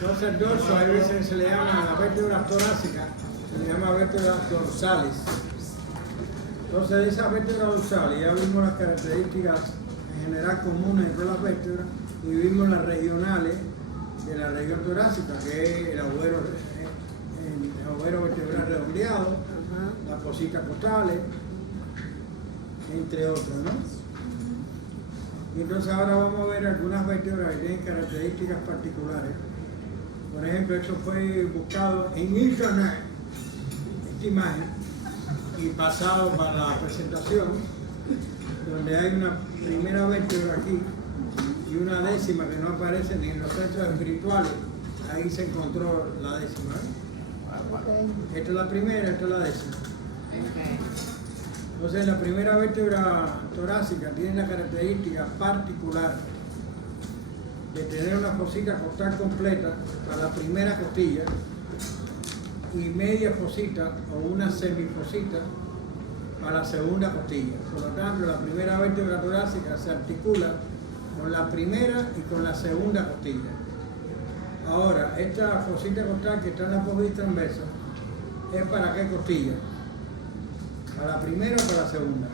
Entonces el dorso a veces se le llama a las vértebras torácicas, se le llama vértebras dorsales. Entonces de esas vértebras dorsales ya vimos las características en general comunes de todas las vértebras y vimos las regionales de la región torácica, que es el agujero vertebral redondeado, las fositas costales, entre otras, ¿no? Y entonces ahora vamos a ver algunas vértebras que tienen características particulares. Por ejemplo, esto fue buscado en internet, esta imagen, y pasado para la presentación, donde hay una primera vértebra aquí y una décima que no aparece ni en los centros espirituales. Ahí se encontró la décima, ¿eh? Esta es la primera, esta es la décima. Entonces la primera vértebra torácica tiene la característica particular de tener una fosita costal completa para la primera costilla y media fosita o una semifosita para la segunda costilla. Por lo tanto, la primera vértebra torácica se articula con la primera y con la segunda costilla. Ahora, esta fosita costal que está en la apófisis transversa, ¿es para qué costilla? ¿Para la primera o para la segunda?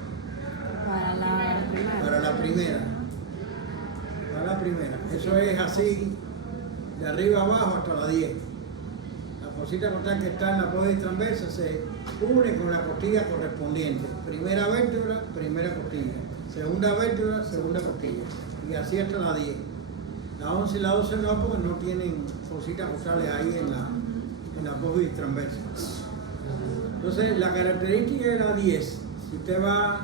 Para la primera. Para la primera. Para la primera. Eso es así, de arriba abajo hasta la 10. La fosita costal que está en la apófisis transversa se une con la costilla correspondiente. Primera vértebra, primera costilla. Segunda vértebra, segunda costilla. Y así hasta la 10. La 11 y la 12 no, porque no tienen fositas costales ahí en la apófisis transversa. Entonces, la característica de la 10, si usted va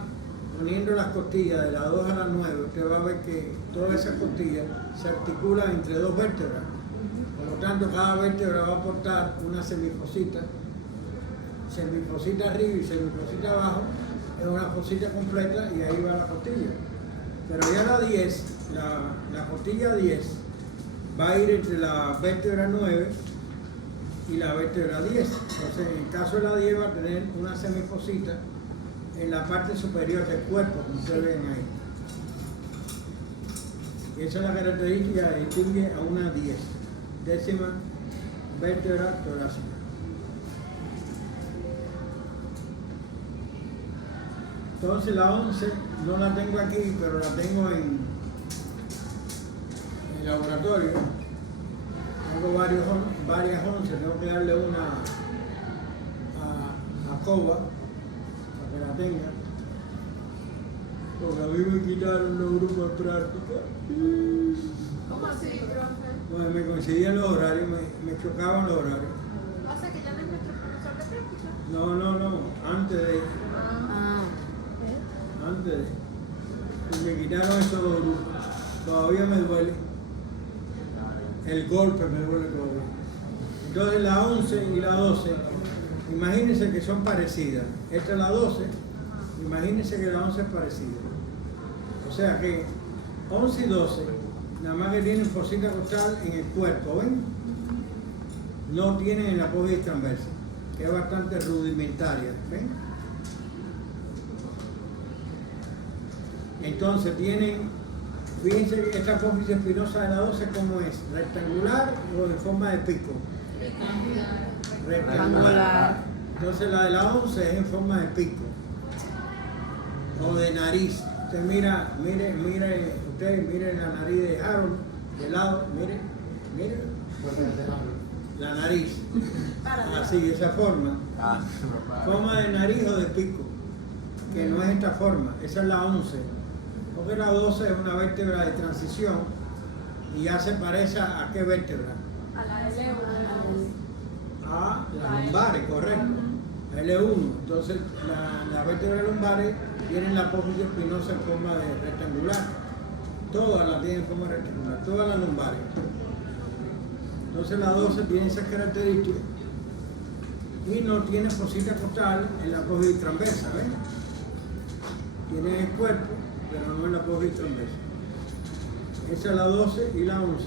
poniendo las costillas de la 2 a la 9, usted va a ver que todas esas costillas se articulan entre dos vértebras. Por lo tanto, cada vértebra va a aportar una semifosita arriba y semifosita abajo, es una fosita completa y ahí va la costilla. Pero ya la 10, la costilla 10, va a ir entre la vértebra 9 y la vértebra 10. Entonces, en el caso de la 10 va a tener una semifosita en la parte superior del cuerpo, como ustedes ven ahí. Y esa es la característica que distingue a una 10, décima vértebra torácica. Entonces la 11 no la tengo aquí, pero la tengo en el laboratorio. Tengo varias 11, tengo que darle una a Coba para que la tenga. Porque a mí me quitaron los grupos de práctica. ¿Cómo así, profe? Bueno, me coincidían los horarios, me chocaban los horarios. O sea que ya no es nuestro profesor de práctica. No, antes de. Antes de. Y me quitaron esos dos grupos. Todavía me duele. El golpe me duele todavía. Entonces la 11 y la 12, imagínense que son parecidas. Esta es la 12, imagínense que la 11 es parecida. O sea que 11 y 12, nada más que tienen fosita costal en el cuerpo, ¿ven? No tienen en la apófisis transversa, que es bastante rudimentaria, ¿ven? Entonces tienen, fíjense que esta apófisis espinosa de la 12, ¿cómo es? ¿Rectangular o en forma de pico? Rectangular. Entonces la de la 11 es en forma de pico o de nariz. Usted mire la nariz de Harold de lado, mire la nariz, así, de esa forma, forma de nariz o de pico, que no es esta forma. Esa es la 11, porque la 12 es una vértebra de transición y ya se parece a qué vértebra, A la L1. a la lumbares, correcto, L1. Entonces la vértebra lumbares tienen la apófisis espinosa en forma de rectangular, todas las tienen en forma rectangular, todas las lumbares. Entonces la 12 tiene esas características y no tiene fosita costal en la apófisis transversa, ¿ven? Tiene el cuerpo, pero no en la apófisis transversa. Esa es la 12 y la 11.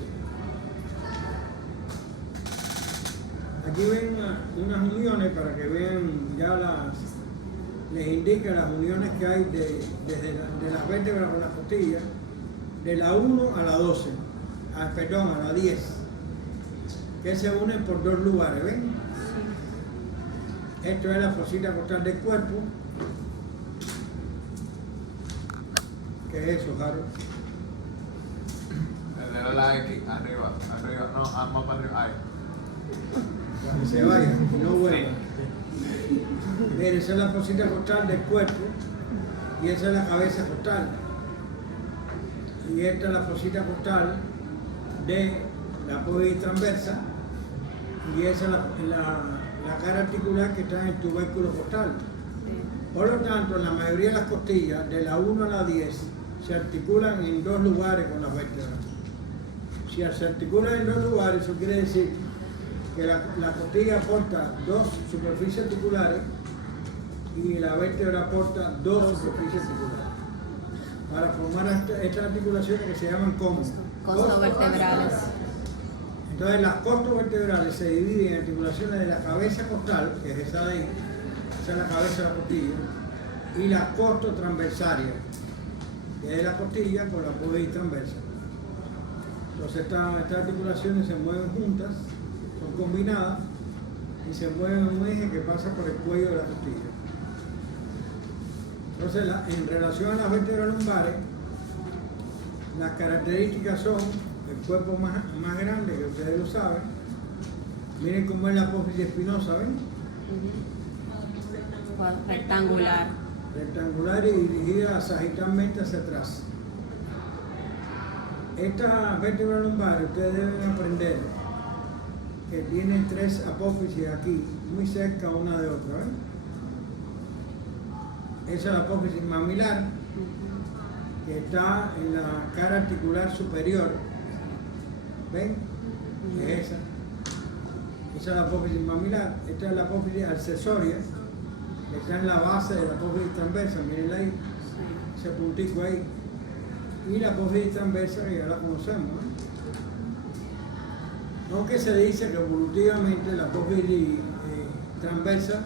Aquí ven unas uniones para que vean, ya les indica las uniones que hay desde de las vértebras con las costillas, de la 1 a la 12, perdón, a la 10. que se unen por dos lugares, ¿ven? Esto es la fosita costal del cuerpo. ¿Qué es eso, Harold? El dedo de la X, arriba, no, más para arriba, ahí. Cuando se vaya, y no vuelva. Mire, esa es la fosita costal del cuerpo y esa es la cabeza costal. Y esta es la fosita costal de la apófisis transversa y esa es la cara articular que está en el tubérculo costal. Por lo tanto, la mayoría de las costillas, de la 1 a la 10, se articulan en dos lugares con las vértebras. Si se articulan en dos lugares, eso quiere decir que la costilla aporta dos superficies articulares y la vértebra aporta dos superficies articulares. Para formar estas articulaciones que se llaman Costovertebrales. Entonces las costovertebrales se dividen en articulaciones de la cabeza costal, que es esa de ahí, esa es la cabeza de la costilla, y la costotransversaria, que es la costilla con la apófisis transversa. Entonces estas articulaciones se mueven juntas, son combinadas y se mueven en un eje que pasa por el cuello de la costilla. Entonces, en relación a las vértebras lumbares, las características son el cuerpo más grande, que ustedes lo saben. Miren cómo es la apófisis espinosa, ¿ven? Rectangular. Rectangular y dirigida sagitalmente hacia atrás. Estas vértebras lumbares ustedes deben aprender que tienen tres apófisis aquí, muy cerca una de otra, ¿ven? Esa es la apófisis mamilar, que está en la cara articular superior. ¿Ven? Es esa. Esa es la apófisis mamilar. Esta es la apófisis accesoria, que está en la base de la apófisis transversa. Miren ahí, ese puntico ahí. Y la apófisis transversa, que ya la conocemos, aunque se dice que evolutivamente la apófisis transversa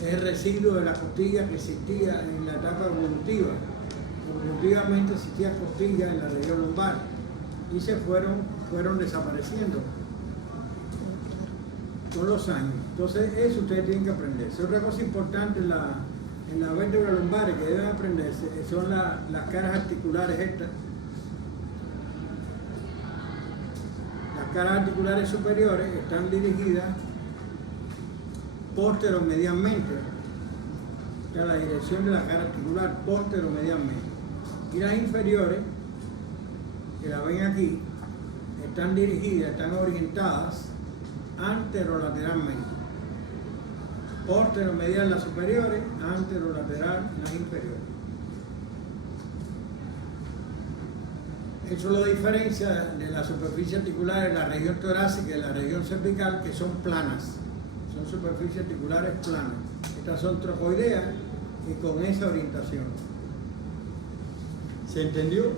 es el residuo de la costilla que existía en la etapa evolutiva. Evolutivamente existía costillas en la región lumbar y se fueron desapareciendo con los años. Entonces eso ustedes tienen que aprenderse. Otra cosa importante en la vértebra lumbar que deben aprenderse son las caras articulares estas. Las caras articulares superiores están dirigidas posteromedialmente, o sea, la dirección de la cara articular posteromedialmente. Y las inferiores, que la ven aquí, están dirigidas, están orientadas anterolateralmente. Posteromedial las superiores, anterolateral las inferiores. Eso lo diferencia de la superficie articular de la región torácica y de la región cervical, que son planas. Son superficies articulares planas. Estas son trocoideas y con esa orientación. ¿Se entendió? Sí.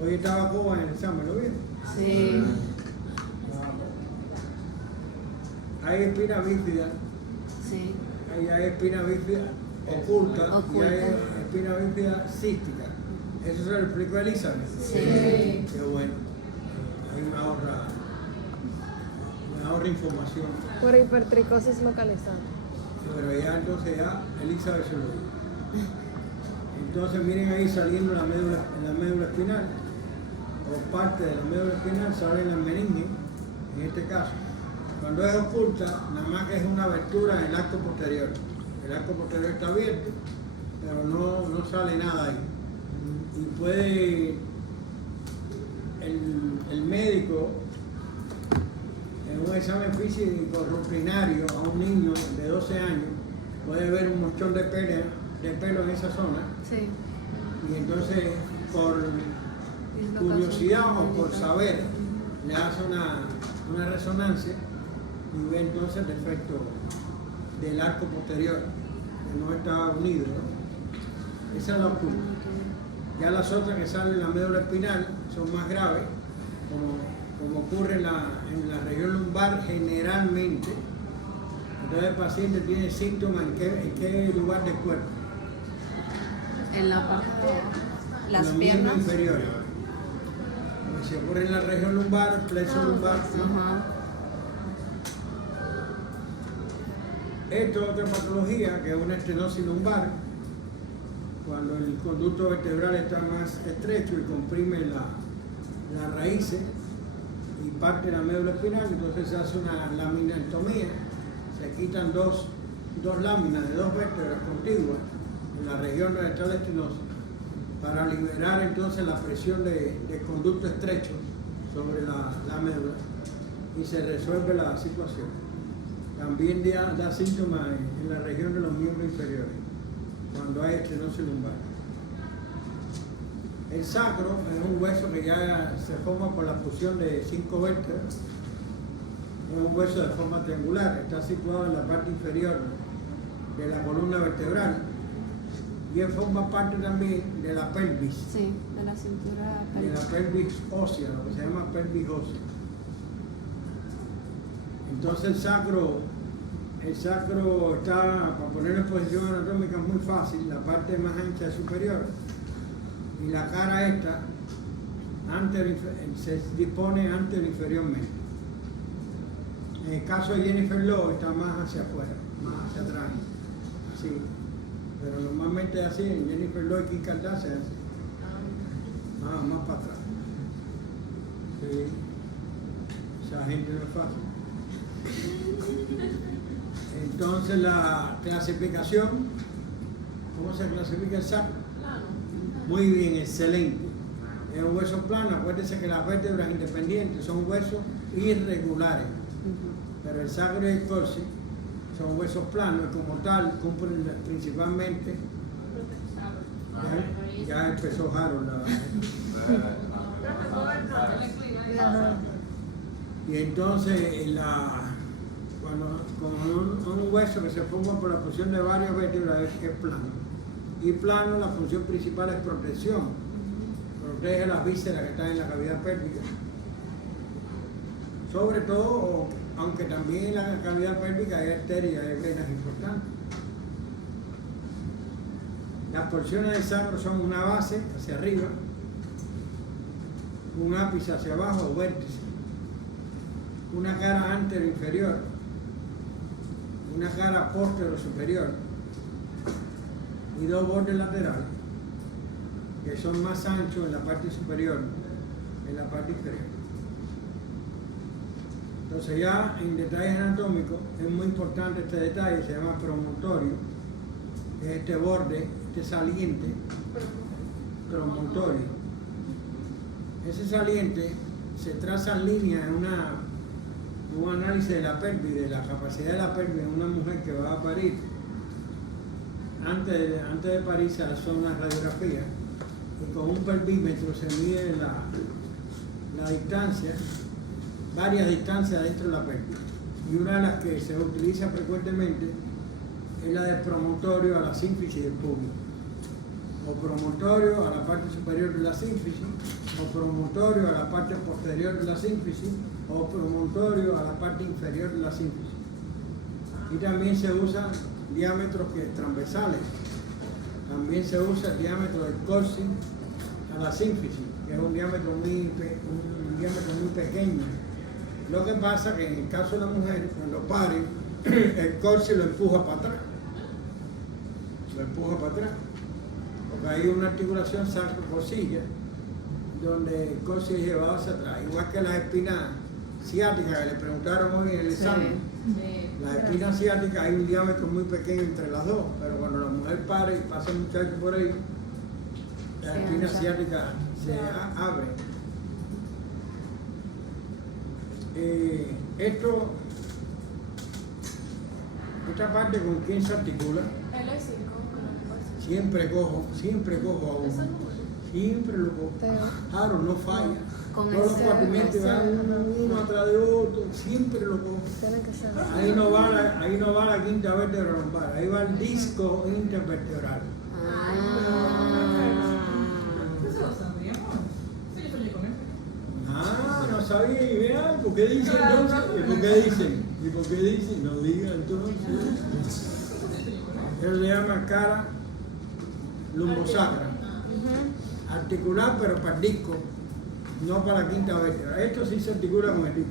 Hoy estaba Coba en el examen, ¿lo vieron? Sí. Hay espina bífida, Sí. hay espina bífida oculta y hay espina bífida cística. ¿Eso se lo explicó a Elizabeth? Sí. Qué bueno. Ahí me ahorra información. Por hipertricosis localizada. Pero ya entonces ya Elizabeth se lo dijo. Entonces miren ahí saliendo la médula espinal, o parte de la médula espinal sale la meninge, en este caso. Cuando es oculta, nada más que es una abertura en el arco posterior. El arco posterior está abierto, pero no sale nada ahí. Y puede el médico, en un examen físico rutinario a un niño de 12 años, puede ver un montón de pelo en esa zona. Sí. Y entonces, por curiosidad o por saber, le hace una resonancia y ve entonces el defecto del arco posterior, que no está unido, ¿no? Esa es la oculta. Ya las otras que salen en la médula espinal son más graves, como ocurre en la región lumbar generalmente. Entonces el paciente tiene síntomas en qué lugar del cuerpo. En la parte de las los piernas. miembros inferiores. que se ocurre en la región lumbar, plexo lumbar. Ajá. Esto es otra patología que es una estenosis lumbar, cuando el conducto vertebral está más estrecho y comprime las raíces y parte la médula espinal, entonces se hace una laminectomía, se quitan dos láminas de dos vértebras contiguas en la región donde está la estenosis para liberar entonces la presión del conducto estrecho sobre la médula y se resuelve la situación. También da síntomas en la región de los miembros inferiores, cuando hay estenosis lumbar. El sacro es un hueso que ya se forma por la fusión de 5 vértebras. Es un hueso de forma triangular, está situado en la parte inferior de la columna vertebral y él forma parte también de la pelvis, Sí, de la cintura de la pélvica. pelvis ósea, lo que se llama pelvis ósea. Entonces el sacro está, para ponerlo en posición anatómica es muy fácil, la parte más ancha es superior y la cara esta se dispone anterior inferiormente. En el caso de Jennifer Lopez está más hacia afuera, más hacia atrás, así. Pero normalmente es así, en Jennifer Lopez y Kim Kardashian es así. Más para atrás. Sí. Esa gente no es fácil. Entonces la clasificación, ¿cómo se clasifica el sacro? Plano. Muy bien, excelente. Es un hueso plano, acuérdense que las vértebras independientes son huesos irregulares, pero el sacro y el coxis son huesos planos y como tal cumplen principalmente, ya empezó Harold, Ajá. y entonces con un hueso que se forma por la fusión de varias vértebras es plano. Y plano, la función principal es protección. Protege las vísceras que están en la cavidad pélvica. Sobre todo, aunque también en la cavidad pélvica hay arterias y hay venas importantes. Las porciones del sacro son una base hacia arriba, un ápice hacia abajo o vértice, una cara anterior inferior, una cara posterior superior y dos bordes laterales que son más anchos en la parte superior, en la parte inferior. Entonces ya en detalles anatómicos es muy importante este detalle, se llama promontorio, es este borde, este saliente, promontorio. Ese saliente se trazan líneas en un análisis de la pelvis, de la capacidad de la pelvis en una mujer que va a parir. Antes de parir se hace una radiografía y con un pelvímetro se mide la distancia, varias distancias dentro de la pelvis. Y una de las que se utiliza frecuentemente es la del promontorio a la sínfisis del pubis, o promontorio a la parte superior de la sínfisis, o promontorio a la parte posterior de la sínfisis, o promontorio a la parte inferior de la sínfisis. Y también se usan diámetros transversales. También se usa el diámetro del coxis a la sínfisis, que es un diámetro muy pequeño. Lo que pasa es que en el caso de la mujer, cuando pare, el coxis lo empuja para atrás. Porque hay una articulación sacro-coxilla donde el coxis es llevado hacia atrás. Igual que las espinas ciáticas que le preguntaron hoy en el examen. La espina ciática hay un diámetro muy pequeño entre las dos, pero cuando la mujer pare y pasa un muchacho por ahí, la espina ciática se abre. Esta parte con quién se articula, L5. siempre cojo a uno, siempre lo cojo. Claro, no falla. Con Todos los ese- pacientes van uno atrás de otro, siempre lo cojo. Tienen que ser. Ahí no va la quinta vértebra lumbar, ahí va el disco intervertebral. Eso lo sabríamos. Sí, yo soñé con eso. No sabía, y vean, ¿por qué dicen entonces? ¿Y por qué dicen? ¿Y por qué dicen? No digan entonces. Eso se llama cara lumbosacra. Articular, pero para el disco. no para la quinta vértebra. Esto sí se articula con el disco,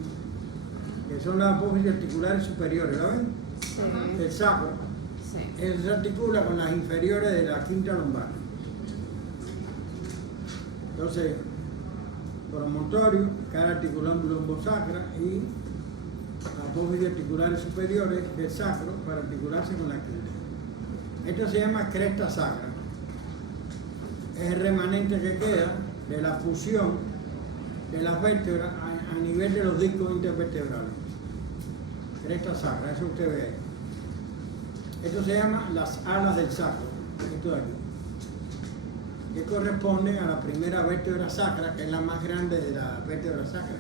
que son las apófisis articulares superiores, ¿lo ven? Sí. El sacro. Sí. Eso se articula con las inferiores de la quinta lumbar. Entonces, promontorio, cara articular lumbosacra y apófisis articulares superiores del sacro para articularse con la quinta. Esto se llama cresta sacra. Es el remanente que queda de la fusión de las vértebras a nivel de los discos intervertebrales. Cresta sacra, eso usted ve ahí. Esto se llama las alas del sacro, esto de aquí, que corresponde a la primera vértebra sacra, que es la más grande de la vértebra sacra,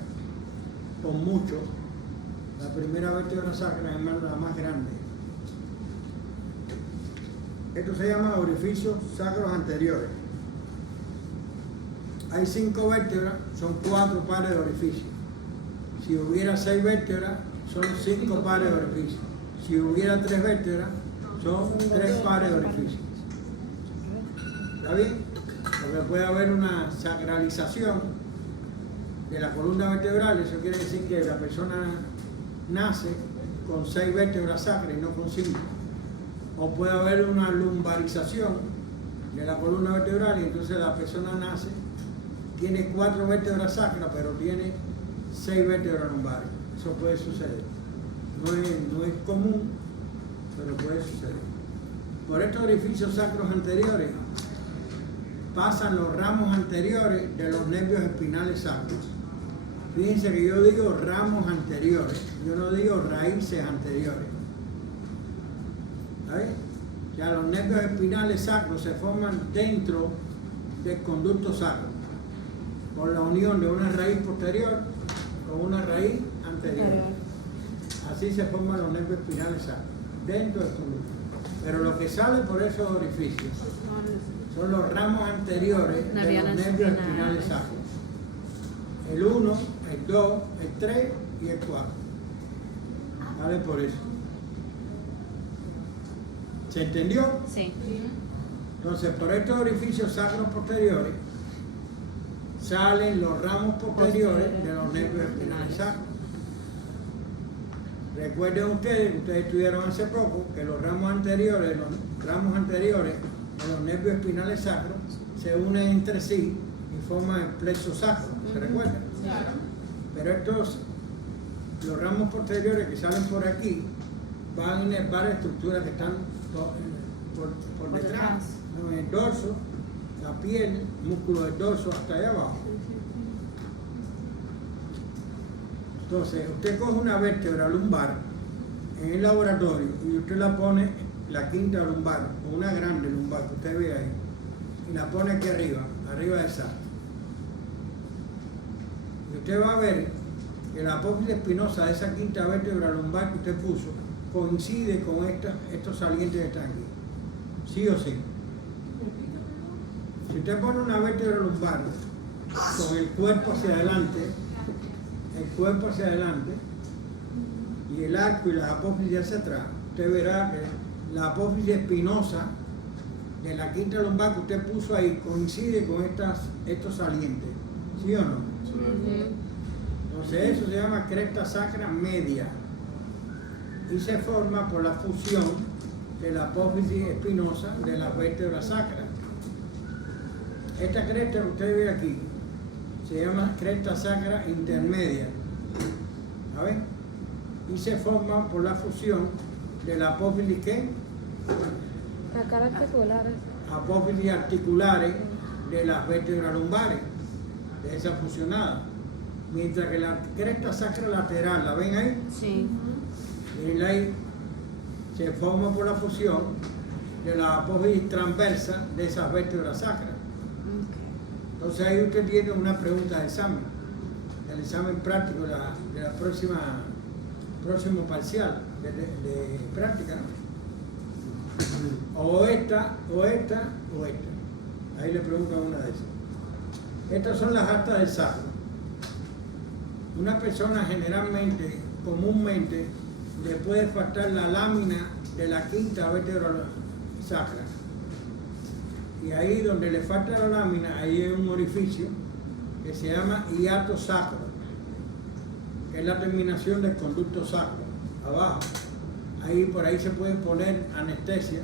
con mucho. La primera vértebra sacra es la más grande. Esto se llama orificios sacros anteriores. Hay 5 vértebras, son 4 pares de orificios. Si hubiera 6 vértebras, son 5 pares de orificios. Si hubiera 3 vértebras, son 3 pares de orificios. ¿Está bien? Porque puede haber una sacralización de la columna vertebral. Eso quiere decir que la persona nace con 6 vértebras sacras y no con 5. O puede haber una lumbarización de la columna vertebral y entonces la persona nace, tiene 4 vértebras sacras, pero tiene 6 vértebras lumbares. Eso puede suceder. No es común, pero puede suceder. Por estos orificios sacros anteriores pasan los ramos anteriores de los nervios espinales sacros. Fíjense que yo digo ramos anteriores, yo no digo raíces anteriores. ¿Sabes? Ya los nervios espinales sacros se forman dentro del conducto sacro, por la unión de una raíz posterior con una raíz anterior. Así se forman los nervios espinales sacros, dentro del conducto. Pero lo que sale por esos orificios son los ramos anteriores de los nervios espinales sacros. El 1, el 2, el 3 y el 4. Sale por eso. ¿Se entendió? Sí. Entonces, por estos orificios sacros posteriores salen los ramos posteriores de los nervios espinales sacros. Recuerden ustedes estudiaron hace poco, que los ramos anteriores de los nervios espinales sacros se unen entre sí y forman el plexo sacro. ¿Se recuerdan? Claro. Pero los ramos posteriores que salen por aquí van a inervar estructuras que están por detrás, ¿no? En el dorso, la piel, músculo del dorso hasta allá abajo. Entonces, usted coge una vértebra lumbar en el laboratorio y usted la pone, la quinta lumbar, o una grande lumbar que usted ve ahí, y la pone aquí arriba de esa. Y usted va a ver que la apófisis espinosa de esa quinta vértebra lumbar que usted puso coincide con estos salientes que están aquí. ¿Sí o sí? Si usted pone una vértebra lumbar con el cuerpo hacia adelante, y el arco y las apófisis hacia atrás, usted verá que la apófisis espinosa de la quinta lumbar que usted puso ahí coincide con estos salientes. ¿Sí o no? Entonces eso se llama cresta sacra media y se forma por la fusión de la apófisis espinosa de las vértebras sacras. Esta cresta que usted ve aquí se llama cresta sacra intermedia. ¿A ver? Y se forma por la fusión de la apófisis ¿qué? La cara articular. Apófisis articulares de las vértebras lumbares, de esa fusionada. Mientras que la cresta sacra lateral, ¿la ven ahí? Sí. Miren ahí, se forma por la fusión de la apófisis transversa de esas vértebras sacras. Entonces ahí usted tiene una pregunta de examen, del examen práctico de la próximo parcial de práctica, ¿no? O esta. Ahí le preguntan una de esas. Estas son las actas del sacro. Una persona generalmente, comúnmente, le puede faltar la lámina de la quinta vértebra sacra. Y ahí donde le falta la lámina, ahí hay un orificio que que se llama hiato sacro, que es la terminación del conducto sacro, abajo. Ahí por ahí se puede poner anestesia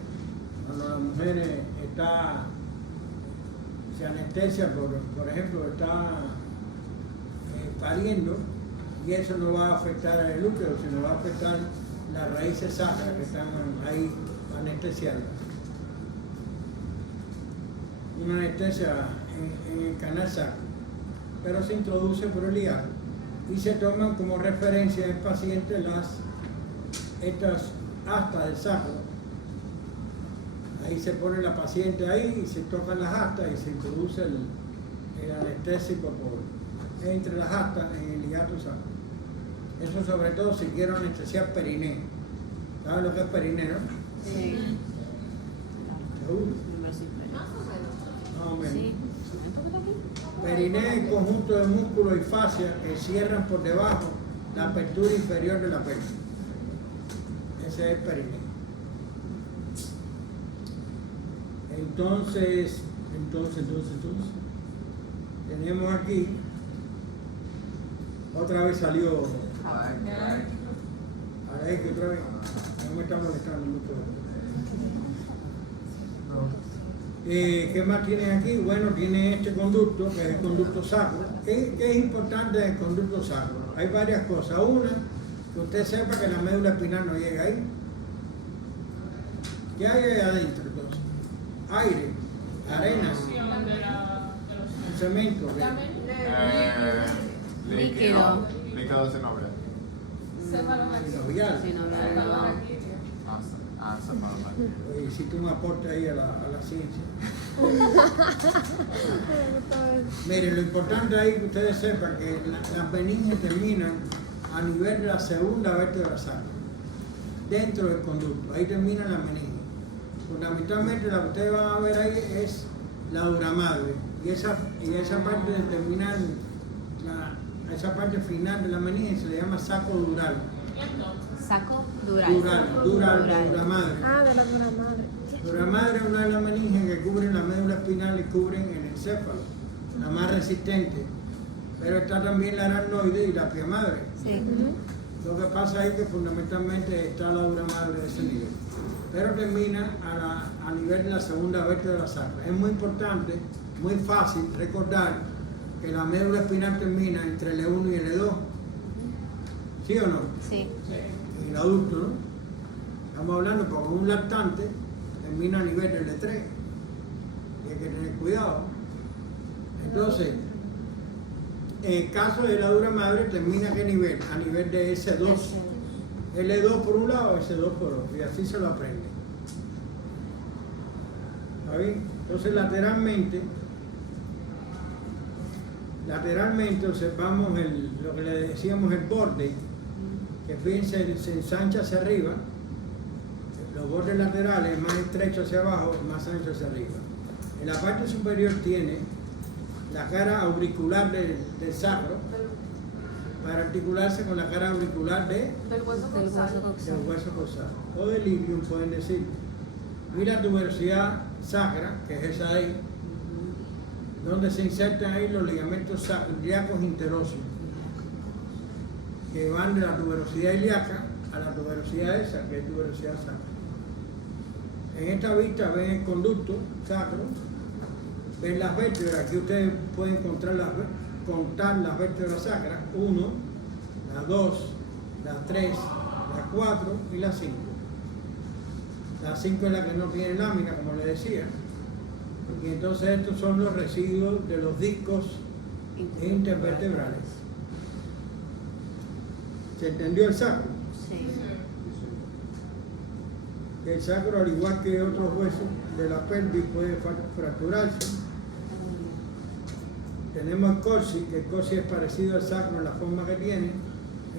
cuando la mujer se anestesia, por ejemplo, está pariendo, y eso no va a afectar al útero, sino va a afectar las raíces sacras que están ahí anestesiadas. Una anestesia en el canal sacro, pero se introduce por el hiato y se toman como referencia del paciente estas astas del sacro. Ahí se pone la paciente ahí y se tocan las astas y se introduce el anestésico entre las astas en el hiato sacro. Eso sobre todo si quiero anestesiar periné. ¿Saben lo que es periné, no? Sí. ¿Seguro? Más o menos. Más o menos. Sí. Periné es el conjunto de músculos y fascias que cierran por debajo la apertura inferior de la pelvis. Ese es el periné. Entonces, tenemos aquí, otra vez salió a la X otra vez, no me está molestando mucho. ¿Qué más tiene aquí? Bueno, tiene este conducto, que es el conducto sacro. ¿Qué es importante del conducto sacro? Hay varias cosas. Una, que usted sepa que la médula espinal no llega ahí. ¿Qué hay ahí adentro entonces? Aire, arena, cemento. Líquido. Líquido sinovial. Sinovial. Oye, hiciste un aporte ahí a la ciencia. Miren, lo importante ahí que ustedes sepan que las meninges terminan a nivel de la segunda vértebra sacra, dentro del conducto. Ahí terminan las meninges. Fundamentalmente lo que ustedes van a ver ahí es la dura madre. Y esa parte terminal, esa parte final de la meninge se le llama saco dural. Saco dural. Dural, dura madre. Ah, de la dura madre. Dura madre es una de las meninges que cubren la médula espinal y cubren el encéfalo, la más resistente. Pero está también la aracnoide y la pia madre. Sí. Lo que pasa es que fundamentalmente está la dura madre de ese nivel. Pero termina a nivel de la segunda vértebra sacra. Es muy importante, muy fácil recordar que la médula espinal termina entre el E1 y el E2. ¿Sí o no? Sí. El adulto, ¿no? Estamos hablando porque un lactante termina a nivel del E3 y hay que tener cuidado. Entonces, en el caso de la dura madre termina a qué nivel? A nivel de S2. L2 por un lado, S2 por otro, y así se lo aprende. ¿Está bien? Entonces lateralmente observamos lo que le decíamos el borde, que fíjense, se ensancha hacia arriba, los bordes laterales más estrechos hacia abajo, más ancho hacia arriba. En la parte superior tiene la cara auricular del sacro, para articularse con la cara auricular Del hueso Del coxal. hueso del hueso coxal, o del ilium pueden decir. Y la tuberosidad sacra, que es esa ahí, donde se insertan ahí los ligamentos ilíacos interóseos, que van de la tuberosidad ilíaca a la tuberosidad esa, que es tuberosidad sacra. En esta vista ven el conducto sacro, ven las vértebras. Aquí ustedes pueden contar las vértebras sacras: 1, la 2, la 3, la 4 y la 5. La 5 es la que no tiene lámina, como les decía. Y entonces estos son los residuos de los discos intervertebrales. ¿Se entendió el sacro? Sí. El sacro, al igual que otros huesos de la pelvis, puede fracturarse. Tenemos el coxis, que el coxis es parecido al sacro en la forma que tiene,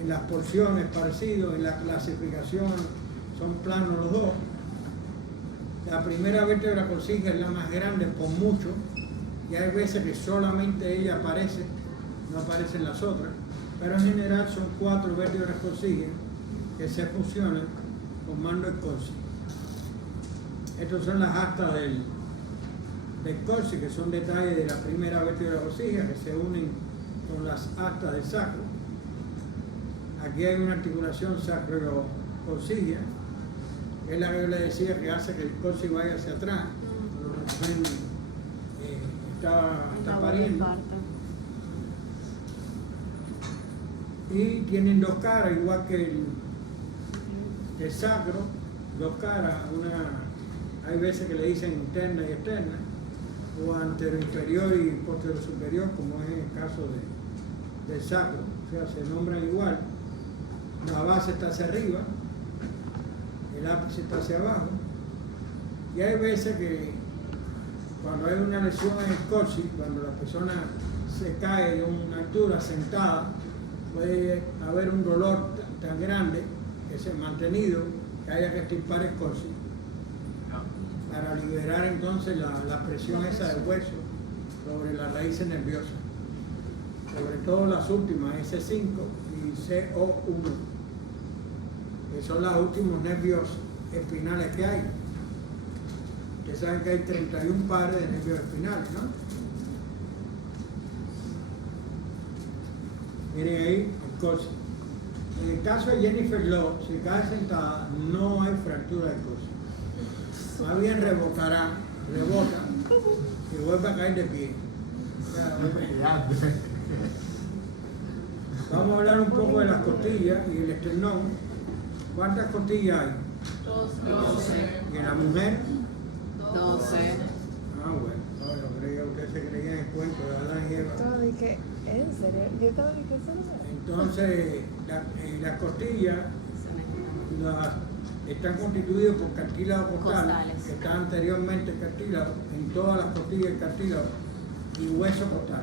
en las porciones parecido, en la clasificación son planos los dos. La primera vértebra coxígea es la más grande por mucho, y hay veces que solamente ella aparece, no aparecen las otras, pero en general son 4 vértebras coxígeas que se fusionan formando el coxis. Estas son las astas del coxis, que son detalles de la primera vértebra coxígea que se unen con las astas del sacro. Aquí hay una articulación sacro-coxígea, que es la que yo le decía que hace que el coxis vaya hacia atrás. Está pariendo. Y tienen dos caras, igual que el sacro, dos caras, hay veces que le dicen interna y externa, o antero inferior y posterior superior, como es en el caso del sacro, o sea, se nombran igual. La base está hacia arriba, el ápice está hacia abajo, y hay veces que cuando hay una lesión en el coxis, cuando la persona se cae de una altura sentada, puede haber un dolor tan grande que se ha mantenido que haya que extirpar el coxis para liberar entonces la presión esa del hueso sobre las raíces nerviosas, sobre todo las últimas, S5 y CO1, que son los últimos nervios espinales que hay. Ustedes saben que hay 31 pares de nervios espinales, ¿no? Miren ahí el coxis. En el caso de Jennifer Love, si cae sentada, no hay fractura del coxis. Más bien rebota y vuelve a caer de pie. Vamos a hablar un poco de las costillas y el esternón. ¿Cuántas costillas hay? 12. ¿Y en la mujer? 12. Ah, bueno, yo creía que usted se creía en el cuento de Adán y Eva. Todo dije, ¿en serio? Yo estaba diciendo eso. Entonces, las costillas están constituidas por cartílago costal, Costales. que está anteriormente el cartílago, en todas las costillas el cartílago, y hueso costal.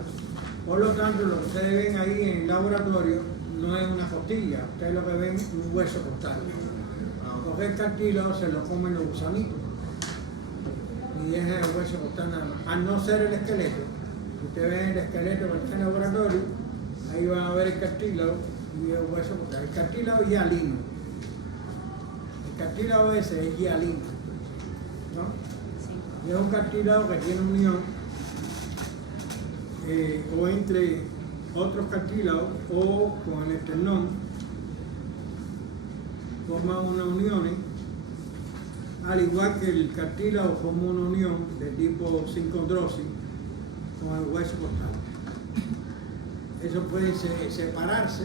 Por lo tanto, lo que ustedes ven ahí en el laboratorio no es una costilla, ustedes lo que ven es un hueso costal. Porque el cartílago se lo comen los gusanitos y es el hueso costal nada más, a no ser el esqueleto. Si ustedes ven el esqueleto que está en el laboratorio, ahí van a ver el cartílago y el hueso costal. El cartílago es hialino. El cartílago ese es hialino, ¿no? Sí. Y es un cartílago que tiene unión o entre otros cartílagos o con el esternón, forman una unión, al igual que el cartílago forma una unión de tipo sincondrosis con el hueso costal. Eso puede separarse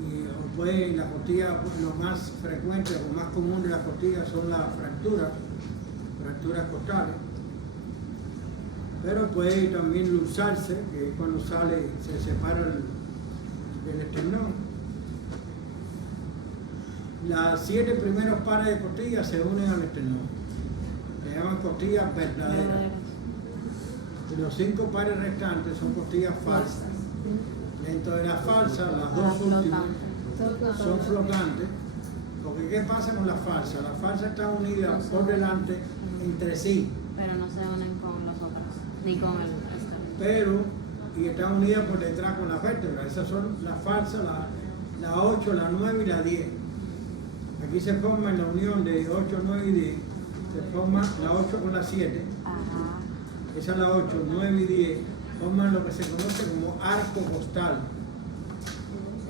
y puede, la costilla, lo más frecuente, lo más común de las costillas son las fracturas costales, pero puede también luxarse, que es cuando sale, se separa del esternón. Las 7 primeros pares de costillas se unen al esternón, se llaman costillas verdaderas. Y los 5 pares restantes son costillas falsas. Dentro de las falsas, las dos últimas son flotantes, porque ¿qué pasa con las falsas? Las falsas están unidas por delante entre sí, Pero no se unen con los otros, ni con el resto. y están unidas por detrás con las vértebras. Esas son las falsas, la 8, la 9 y la 10. Aquí se forma la unión de 8, 9 y 10, se forma la 8 con la 7. Ajá. Esa es la 8, 9 y 10, forman lo que se conoce como arco costal.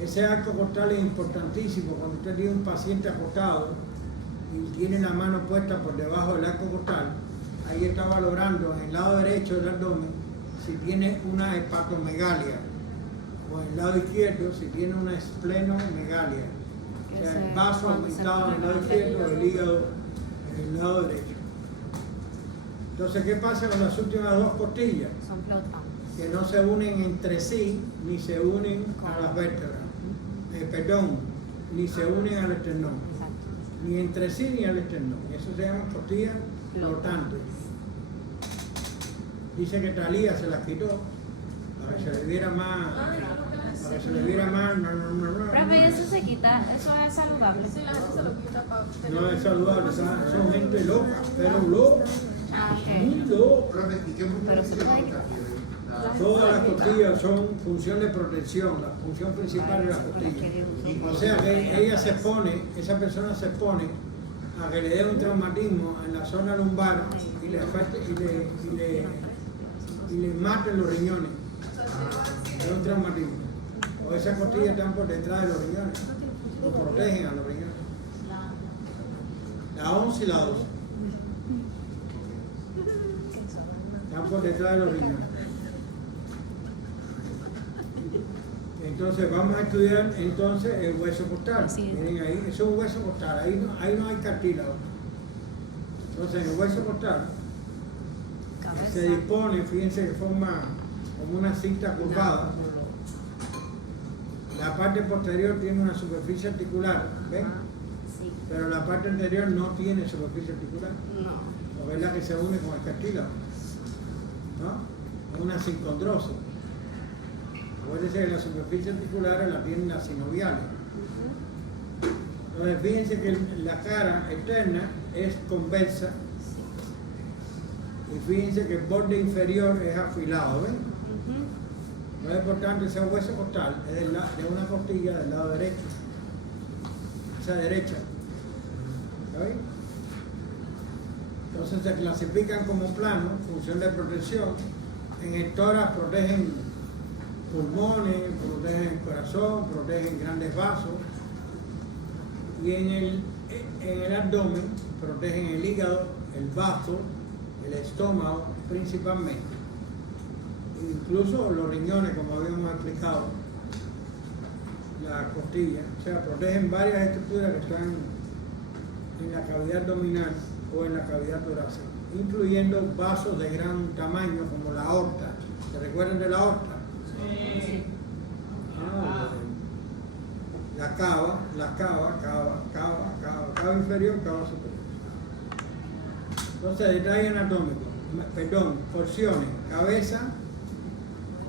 Ese arco costal es importantísimo cuando usted tiene un paciente acostado y tiene la mano puesta por debajo del arco costal. Ahí está valorando en el lado derecho del abdomen si tiene una hepatomegalia o en el lado izquierdo si tiene una esplenomegalia. O sea, el vaso aumentado en el lado izquierdo, el hígado en el lado derecho. Entonces, ¿qué pasa con las últimas 2 costillas? Son flotantes. Que no se unen entre sí, ni se unen a las vértebras. Ni se unen al esternón. Exacto. Ni entre sí ni al esternón. Eso se llama costillas flotantes. Dice que Talía se las quitó para que se le viera más. Para que se le viera más. Profe, ¿y eso se quita? ¿Eso es saludable? Sí, la gente se lo quita para No es saludable, son gente loca, pero loca, Ah, muy ok. loca. Pero se puede quitar. Todas las costillas son función de protección, la función principal de las costillas. O sea que ella se pone, esa persona se pone a que le dé un traumatismo en la zona lumbar y le maten los riñones. Es un traumatismo. O esas costillas están por detrás de los riñones, o protegen a los riñones. La 11 y la 12 están por detrás de los riñones. Entonces vamos a estudiar entonces el hueso costal. Miren ahí, eso es un hueso costal, ahí no hay cartílago. Entonces en el hueso costal se dispone, fíjense que forma como una cinta curvada. La parte posterior tiene una superficie articular, ¿ven? Sí. Pero la parte anterior no tiene superficie articular, No. porque es la que se une con el cartílago, ¿no? Es una sincondrosis. Acuérdense que las superficies articulares las tienen las sinoviales. Entonces fíjense que la cara externa es convexa y fíjense que el borde inferior es afilado, ¿ven? Entonces por tanto ese hueso costal es de una costilla del lado derecho, esa derecha, ¿sabes? Entonces se clasifican como plano, función de protección. En el tórax protegen pulmones, protegen corazón, protegen grandes vasos, y en el abdomen protegen el hígado, el bazo, el estómago principalmente, incluso los riñones, como habíamos explicado, la costilla, o sea, protegen varias estructuras que están en la cavidad abdominal o en la cavidad torácica, incluyendo vasos de gran tamaño como la aorta. ¿Se recuerdan de la aorta? La cava inferior, cava superior. Entonces, detalle anatómico, porciones, cabeza,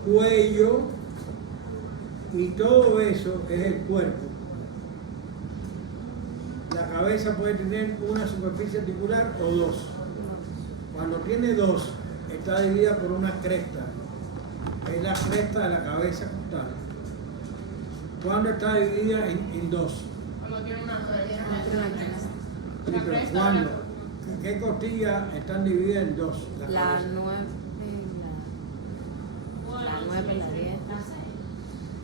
cuello, y todo eso es el cuerpo. La cabeza puede tener una superficie articular o dos. Cuando tiene dos, está dividida por una cresta. Es la cresta de la cabeza costal. ¿Cuándo está dividida en dos? Cuando tiene una Sí, pero ¿cuándo? ¿Qué costillas están divididas en dos? La 9 y la 10.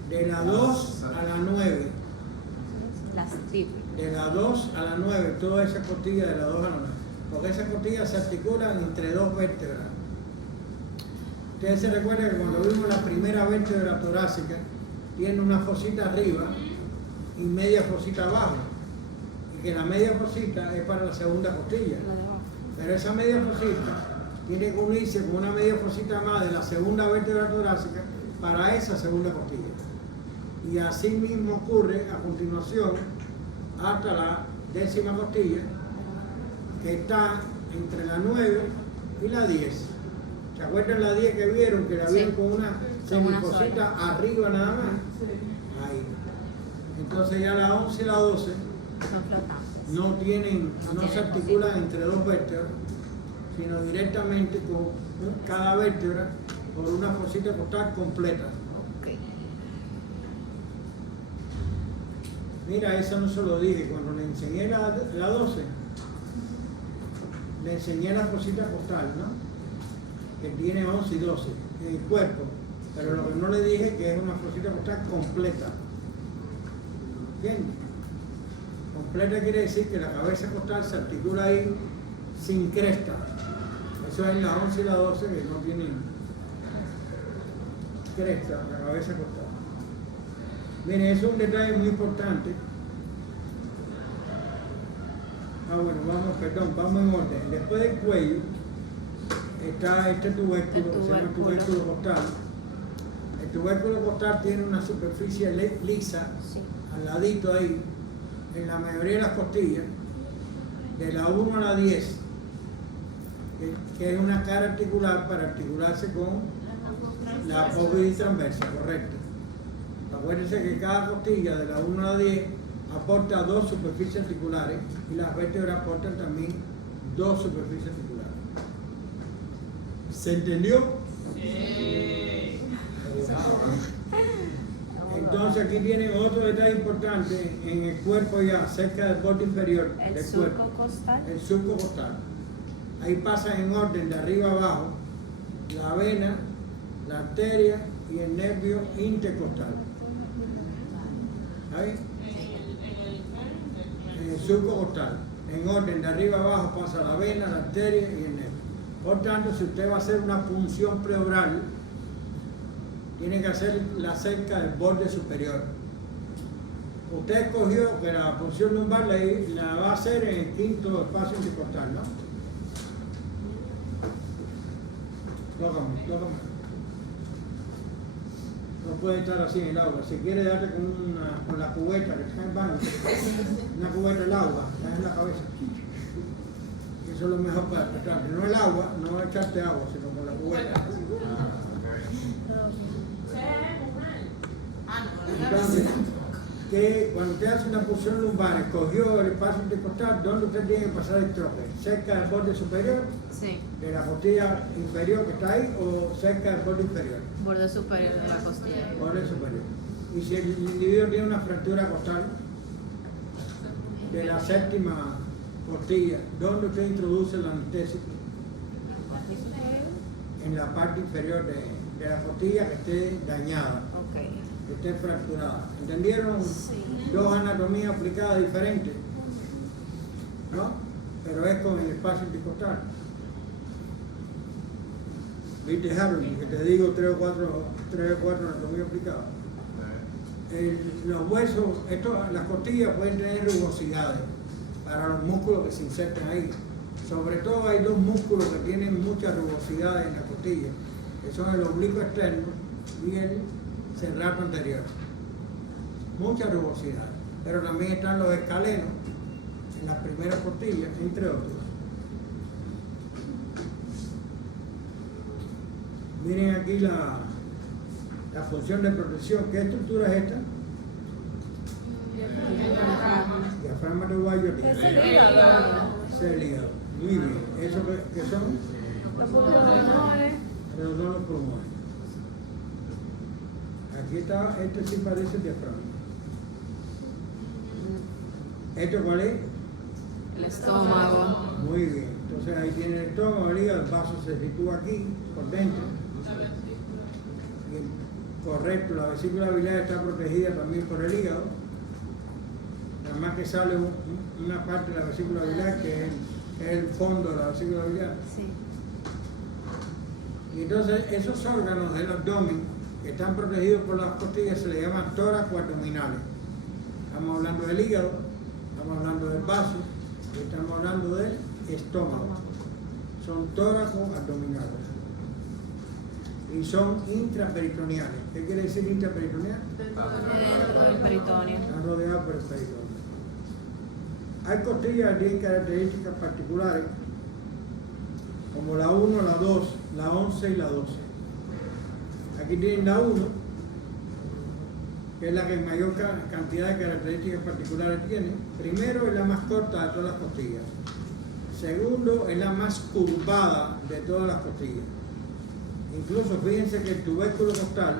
De la 2 a la 9. Las triples. De la 2 a la 9, toda esa costilla de la 2 a la 9. Porque esas costillas se articulan entre dos vértebras. Ustedes se recuerdan que cuando vimos la primera vértebra torácica, tiene una fosita arriba y media fosita abajo. Y que la media fosita es para la segunda costilla. Pero esa media fosita tiene que unirse con una media fosita más de la segunda vértebra torácica para esa segunda costilla. Y así mismo ocurre a continuación hasta la 10ª costilla, que está entre la 9 y la 10. ¿Se acuerdan la 10 que vieron? Que la vieron con una semifosita arriba nada más. Ahí. Entonces ya la 11 y la 12 Son flotantes. no se articulan entre dos vértebras, sino directamente con cada vértebra por una fosita costal completa. Ok. Mira, eso no se lo dije. Cuando le enseñé la 12, le enseñé la fosita costal, ¿no? Que tiene 11 y 12 en el cuerpo. Pero lo que no le dije que es una fosita costal completa. ¿Bien? Completa quiere decir que la cabeza costal se articula ahí sin cresta. Eso es la 11 y la 12 que no tienen cresta, la cabeza costal. Miren, eso es un detalle muy importante. Vamos en orden. Después del cuello está este tubérculo, se llama tubérculo costal. El tubérculo costal tiene una superficie lisa, al ladito ahí, en la mayoría de las costillas, de la 1 a la 10, que es una cara articular para articularse con la apófisis transversa, correcto. Acuérdense que cada costilla de la 1 a la 10 aporta dos superficies articulares y las vértebras aportan también dos superficies articulares. ¿Se entendió? Sí. Entonces aquí tienen otro detalle importante en el cuerpo ya, cerca del borde inferior El del surco cuerpo. costal. El surco costal. Ahí pasan en orden de arriba abajo la vena, la arteria y el nervio intercostal. ¿Sabes? En el surco costal. En orden de arriba abajo pasa la vena, la arteria y el nervio. Por tanto, si usted va a hacer una punción preoral, tiene que hacerla cerca del borde superior. Usted escogió que la punción lumbar la va a hacer en el quinto espacio intercostal, ¿no? Tócame. No puede estar así en el agua. Si quiere darte con la cubeta que está en el baño, una cubeta de agua, la en la cabeza. Eso es lo mejor para tratarte. No el agua, no echarte agua, sino con la cubeta. Entonces, que cuando usted hace una punción lumbar, escogió el espacio intercostal, ¿dónde usted tiene que pasar el troque? ¿Cerca del borde superior? Sí, ¿De la costilla inferior que está ahí o cerca del borde inferior? borde superior de la costilla. Borde superior. Y si el individuo tiene una fractura costal de la séptima costilla, ¿dónde usted introduce el anestésico? En la parte inferior de la costilla que esté dañada, Ok. que esté fracturada. ¿Entendieron? Sí. Dos anatomías aplicadas diferentes, ¿no? Pero es con el espacio intercostal. ¿Viste, Harold? Que te digo tres o cuatro anatomías aplicadas. Los huesos, las costillas pueden tener rugosidades para los músculos que se insertan ahí. Sobre todo hay dos músculos que tienen muchas rugosidades en la costilla, que son el oblicuo externo y el serrato anterior. Muchas rugosidades. Pero también están los escalenos en las primeras costillas, entre otros. Miren aquí la función de protección. ¿Qué estructura es esta? Diafragma de Guayo. Es el hígado. Es el hígado. Muy bien. ¿Eso qué son? Los pulmones. Pero son los pulmones. Aquí está, este sí parece el diafragma. ¿Esto cuál es? El estómago. Muy bien. Entonces ahí tiene el estómago, el hígado, el vaso se sitúa aquí, por dentro. Y correcto, la vesícula biliar está protegida también por el hígado. Nada más que sale una parte de la vesícula biliar que es el fondo de la vesícula biliar. Sí. Y entonces esos órganos del abdomen que están protegidos por las costillas se les llaman tórax abdominales. Estamos hablando del hígado, estamos hablando del vaso y estamos hablando del estómago. Son tórax abdominales. Y son intraperitoneales. ¿Qué quiere decir intraperitoneal? Dentro del peritoneo. Están rodeados por el peritoneo. Hay costillas que tienen características particulares, como la 1, la 2, la 11 y la 12. Aquí tienen la 1, que es la que mayor cantidad de características particulares tiene. Primero, es la más corta de todas las costillas. Segundo, es la más curvada de todas las costillas. Incluso fíjense que el tubérculo costal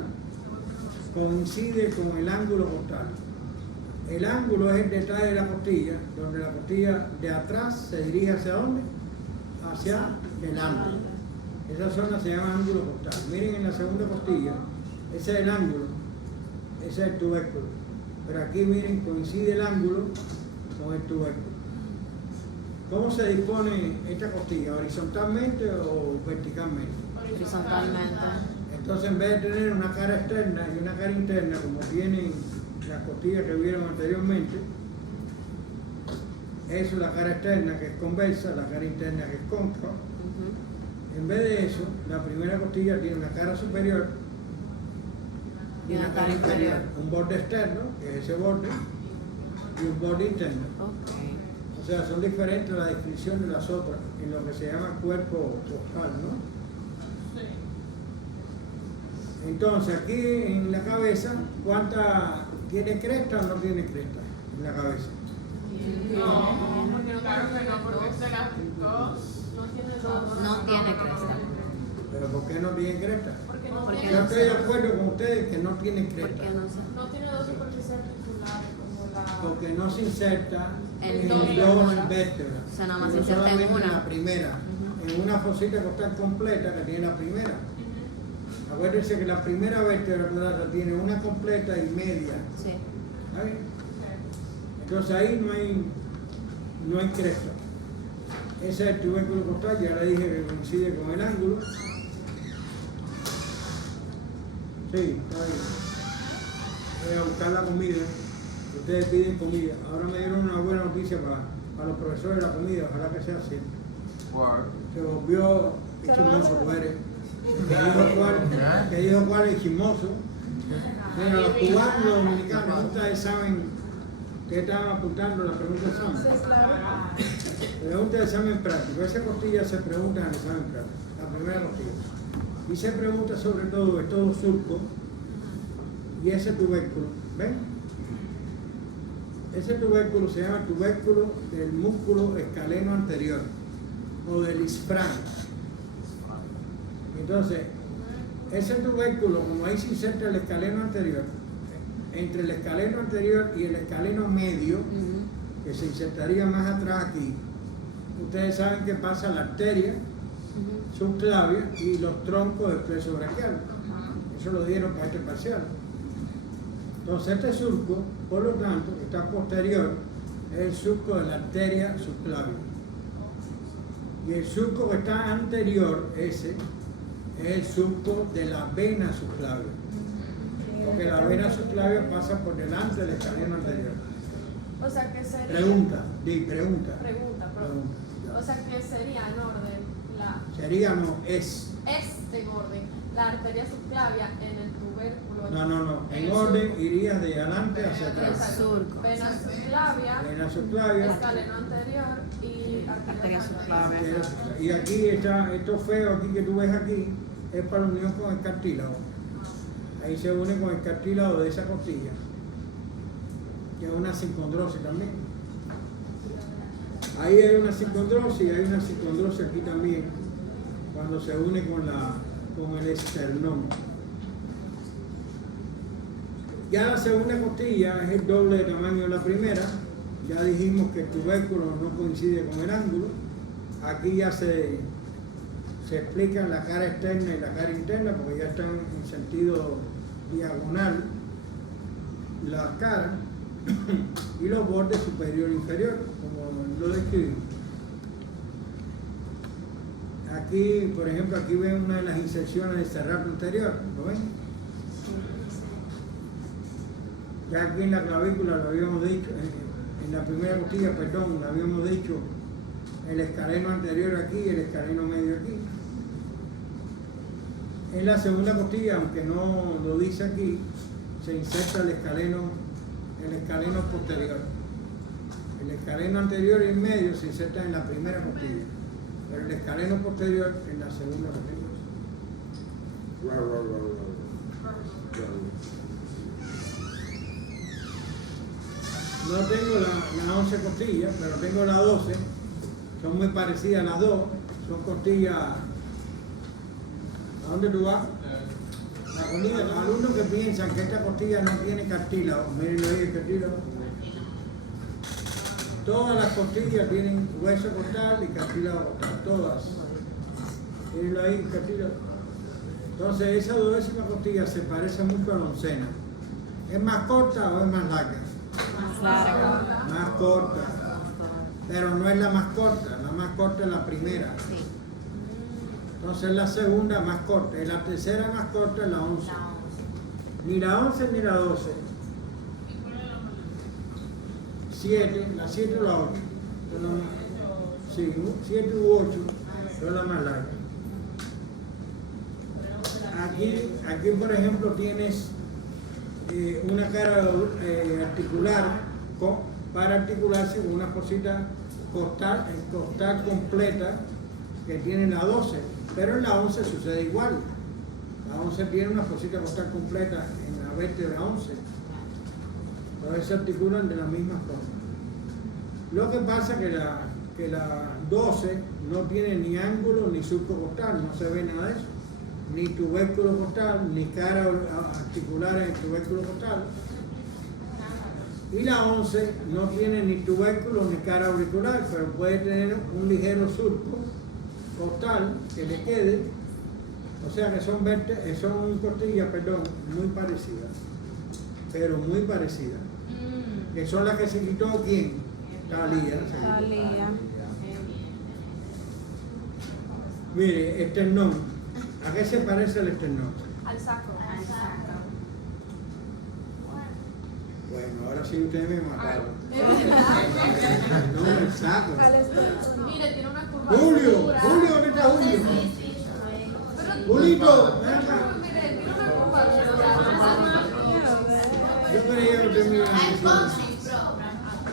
coincide con el ángulo costal. El ángulo es el detalle de la costilla, donde la costilla de atrás se dirige hacia dónde? Hacia delante. Esa zona se llama ángulo costal. Miren en la segunda costilla, ese es el ángulo, ese es el tubérculo. Pero aquí miren, coincide el ángulo con el tubérculo. ¿Cómo se dispone esta costilla? ¿Horizontalmente o verticalmente? Horizontalmente. Entonces, en vez de tener una cara externa y una cara interna, como tienen las costillas que vieron anteriormente, eso es la cara externa que es convexa, la cara interna que es cóncava. En vez de eso, la primera costilla tiene una cara superior y una cara inferior. Un borde externo, que es ese borde, y un borde interno. Ok. O sea, son diferentes la descripción de las otras en lo que se llama cuerpo costal, ¿no? Entonces, aquí en la cabeza, ¿cuánta tiene cresta o no tiene cresta en la cabeza? No, porque claro que no, porque es de las dos. No tiene cresta. ¿Pero por qué no tiene cresta? Porque Porque Yo no estoy de sé. acuerdo con ustedes que no tiene ¿Por cresta. qué no sé? No tiene dos superficies articulares como la... Porque no se inserta En en dos dos vértebras. vértebras. O sea, nada más sino se inserta en solamente una. la primera, Ujú. en una fosita costal completa que tiene la primera. Acuérdense que la primera vértebra plata tiene una completa y media. Sí. ¿Está bien? Entonces ahí no hay cresta. Ese es el tubérculo costal, ya le dije que coincide con el ángulo. Sí, está bien. Voy a buscar la comida. Ustedes piden comida. Ahora me dieron una buena noticia para los profesores de la comida, ojalá que sea así. What? Se volvió chismoso, tú eres. Que dijo cuál es chismoso. Bueno, los cubanos, los dominicanos, ustedes saben que estaban apuntando la pregunta de examen. Sí, claro. Pregunta de examen práctico. Esa costilla se pregunta en el examen práctico. La primera costilla. Y se pregunta sobre todo el todo surco y ese tubérculo. ¿Ven? Ese tubérculo se llama tubérculo del músculo escaleno anterior o del isfrán. Entonces, ese tubérculo, como ahí se inserta el escaleno anterior, entre el escaleno anterior y el escaleno medio, Ujú. que se insertaría más atrás aquí, ustedes saben que pasa la arteria Ujú. subclavia y los troncos del plexo braquial. Eso lo dieron para este parcial. Entonces este surco, por lo tanto, que está posterior, es el surco de la arteria subclavia. Y el surco que está anterior, ese, es el surco de la vena subclavia. Porque la vena subclavia pasa por delante del escaleno anterior. O sea, que sería... Pregunta. Pregunta. Pregunta. O sea, que sería en orden la... Sería no, es. en orden la arteria subclavia en el tubérculo. No. En el orden surco. iría de adelante hacia atrás. Exacto. Surco. Vena subclavia, Vena subclavia. escaleno anterior y arteria Arteria subclavia. subclavia. Y aquí está, esto feo aquí que tú ves aquí, es para la unión con el cartílago. Ahí se une con el cartílago de esa costilla, que es una sincondrosis también. Ahí hay una sincondrosis y hay una sincondrosis aquí también, cuando se une con el esternón. Ya la segunda costilla es el doble de tamaño de la primera. Ya dijimos que el tubérculo no coincide con el ángulo. Aquí ya se explican la cara externa y la cara interna, porque ya están en sentido diagonal las caras y los bordes superior e inferior, como lo describí. Aquí, por ejemplo, aquí ven una de las inserciones del serrato anterior, ¿lo ven? Ya aquí en la clavícula lo habíamos dicho, en la primera costilla, perdón, lo habíamos dicho, el escaleno anterior aquí y el escaleno medio aquí. En la segunda costilla, aunque no lo dice aquí, se inserta el escaleno posterior. El escaleno anterior y el medio se insertan en la primera costilla, pero el escaleno posterior en la segunda costilla. No tengo la 11 costillas, pero tengo la 12. Son muy parecidas las dos. Son costillas. ¿A dónde tú vas? La comida. Los alumnos que piensan que esta costilla no tiene cartílago, miren ahí el cartílago. Todas las costillas tienen hueso costal y cartílago costal. Todas. Miren ahí el cartílago. Entonces esa 12ª costilla se parece mucho a la oncena. ¿Es más corta o es más larga? Más larga. Más corta. Pero no es la más corta es la primera. Sí. Entonces la segunda más corta, y la tercera más corta es la 11. Ni la 11 ni la 12. 7, la 7 o la 8. Sí, 7 u 8 son las más largas. Aquí por ejemplo tienes una cara articular para articularse con una cosita costal completa que tiene la 12, pero en la 11 sucede igual. La 11 tiene una cosita costal completa en la vértebra 11. Entonces se articulan de la misma forma. Lo que pasa es que la 12 no tiene ni ángulo ni surco costal, no se ve nada de eso. ni tubérculo costal, ni cara articular en el tubérculo costal. Y la 11 no tiene ni tubérculo ni cara auricular, pero puede tener un ligero surco costal que le quede. O sea que son costillas, muy parecidas, pero muy parecidas. Que son las que se quitó ¿quién? Talía. Talía. Mire, esternón. ¿A qué se parece el esternón? Al saco. Bueno, ahora sí ustedes me mataron. No, el saco. Mire, tiene una curva. Julio, ¿dónde está Julio? Julito, ven acá. Mire, tiene una curva. Yo creía que ustedes me iban a decir.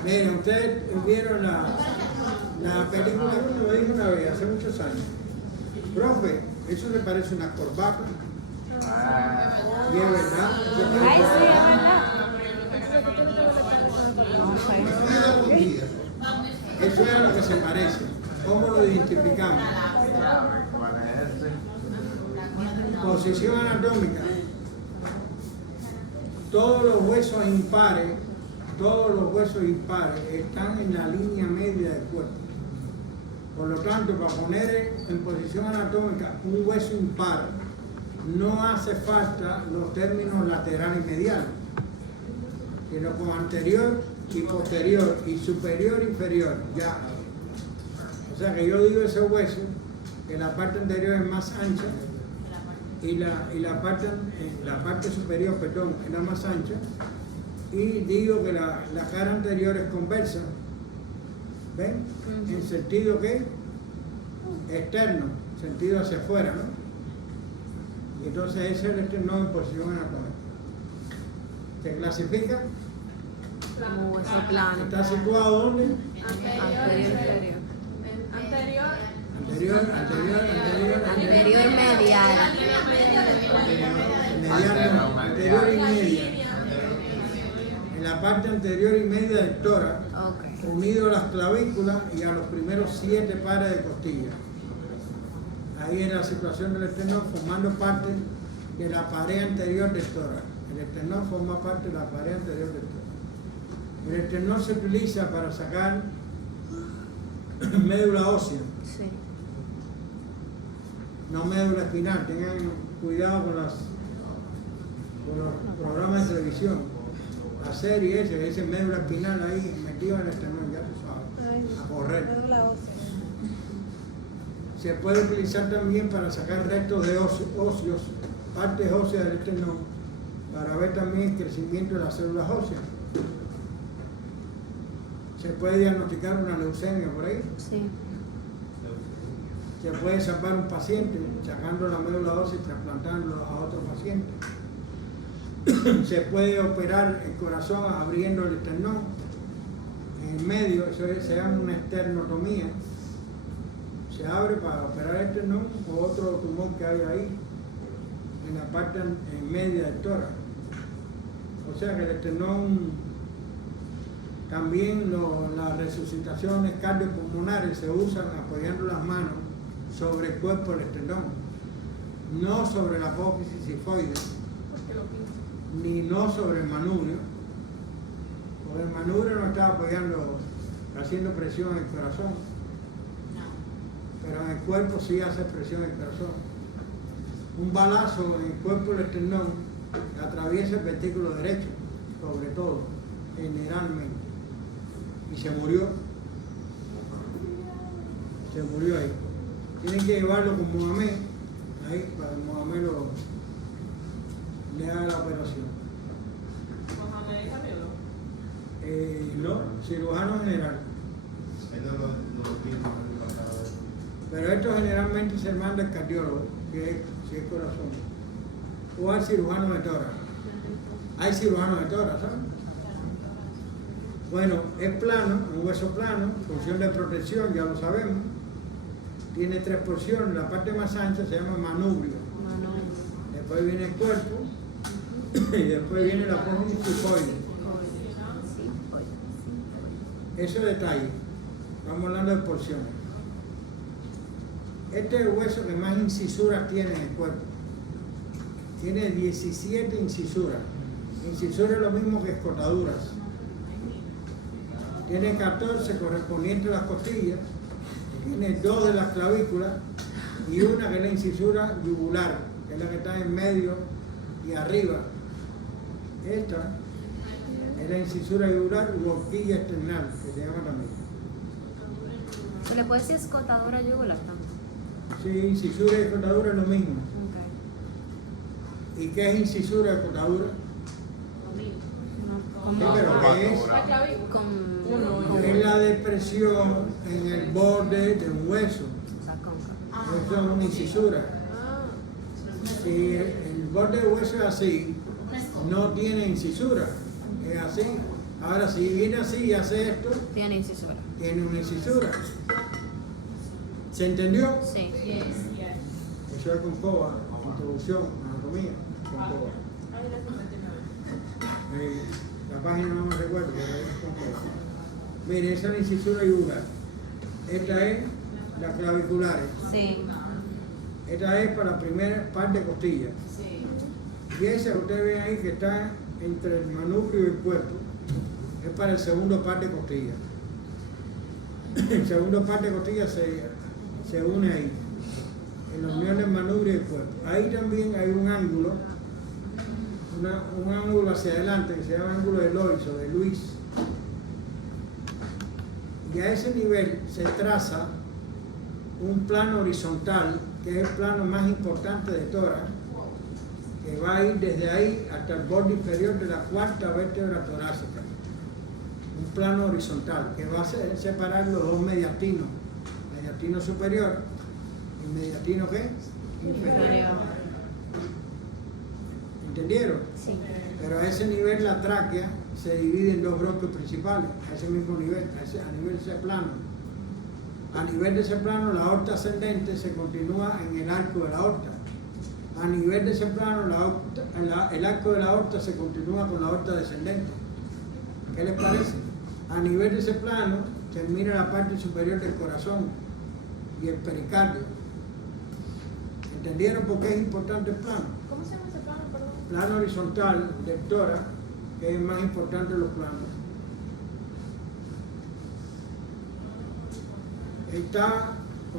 Miren, ustedes vieron la película que lo dije una vez, hace muchos años. Profe, eso le parece una corbata. Y es verdad. Ay, sí, es verdad. No sé. Eso es a lo que se parece. ¿Cómo lo identificamos? ¿Cuál es ese? Posición anatómica. Todos los huesos impares están en la línea media del cuerpo. Por lo tanto, para poner en posición anatómica un hueso impar, no hace falta los términos lateral y medial, sino con anterior y posterior y superior e inferior, ya. O sea que yo digo ese hueso, que la parte anterior es más ancha y la parte superior, es la más ancha, y digo que la cara anterior es conversa, ¿ven? En sentido que externo, sentido hacia afuera, ¿no? Y entonces ese es el esternón en posición anatómica. ¿Se clasifica? Como hueso plano. ¿Está situado dónde? Anterior, inferior. Anterior. Anterior medial. Anterior y media. En la parte anterior y media del tórax, Ok. unido a las clavículas y a los primeros 7 pares de costillas. Ahí es la situación del esternón, formando parte de la pared anterior del tórax. El esternón forma parte de la pared anterior del tórax. El esternón se utiliza para sacar médula ósea, Sí. no médula espinal. Tengan cuidado con los programas de televisión. La serie esa que dice médula espinal ahí metida en el esternón, ya tú sabes, a correr. Se puede utilizar también para sacar restos de óseos, partes óseas del esternón, para ver también el crecimiento de las células óseas. Se puede diagnosticar una leucemia por ahí. Sí. Se puede salvar un paciente sacando la médula ósea y trasplantándolo a otro paciente. Se puede operar el corazón abriendo el esternón en el medio, eso se llama una esternotomía. Se abre para operar el esternón o otro tumor que hay ahí en la parte en media del tórax. O sea que el esternón, también las resucitaciones cardiopulmonares se usan apoyando las manos sobre el cuerpo del esternón, no sobre la apófisis sifoide, ni no sobre el manubrio, porque el manubrio no está apoyando, haciendo presión en el corazón, pero en el cuerpo sí hace presión en el corazón. Un balazo en el cuerpo del esternón atraviesa el ventrículo derecho, sobre todo, generalmente, y se murió ahí. Tienen que llevarlo con Mohamed, ahí, para que Mohamed le haga la operación. No, cirujano general. Pero esto generalmente se manda al cardiólogo, que es, si es corazón, o al cirujano de tórax. Hay cirujanos de tórax, ¿sabes? Bueno, es plano, un hueso plano, función de protección, ya lo sabemos. Tiene 3 porciones, la parte más ancha se llama manubrio. Después viene el cuerpo y después viene la apófisis sifoide. Eso es detalle. Estamos hablando de porciones. Este es el hueso que más incisuras tiene en el cuerpo. tiene 17 incisuras. Incisuras es lo mismo que escotaduras. Tiene 14 correspondientes a las costillas, tiene 2 de las clavículas y una que es la incisura yugular, que es la que está en medio y arriba. Esta es la incisura yugular u horquilla external, que se llama también. ¿Se le puede decir escotadura yugular también? Sí, incisura y escotadura es lo mismo. Ok. ¿Y qué es incisura y escotadura? No, Sí, como- pero ¿qué es? La clavícula. con- Es la depresión en el borde de un hueso. o sea, con- Eso es una incisura. Ah. Si el borde del hueso es así, no tiene incisura. Es así. Ahora, si viene así y hace esto, Tiene incisura. tiene una incisura. ¿Se entendió? Sí. Eso es con coba, introducción, anatomía, con coba. Ahí la 59. La página no me recuerdo, pero es con coba. Mire, esa es la incisura yugular. Esta es la claviculares. Sí. Esta es para la primera parte de costilla. Sí. Y esa que ustedes ven ahí que está entre el manubrio y el cuerpo, es para el segundo par de costilla. El segundo par de costilla se une ahí, en la unión del manubrio y el cuerpo. Ahí también hay un ángulo, un ángulo hacia adelante que se llama ángulo de Lois o de Luis. Y a ese nivel se traza un plano horizontal, que es el plano más importante de tórax, que va a ir desde ahí hasta el borde inferior de la cuarta vértebra torácica. Un plano horizontal que va a separar los dos mediastinos, mediastino superior y mediastino ¿qué? Inferior. ¿Entendieron? Sí. Pero a ese nivel la tráquea se divide en dos bronquios principales, a ese mismo nivel, a nivel de ese plano. A nivel de ese plano, la aorta ascendente se continúa en el arco de la aorta. A nivel de ese plano, el arco de la aorta se continúa con la aorta descendente. ¿Qué les parece? A nivel de ese plano, termina la parte superior del corazón y el pericardio. ¿Entendieron por qué es importante el plano? ¿Cómo se llama ese plano, perdón? Plano horizontal del tórax, que es el más importante de los planos. Está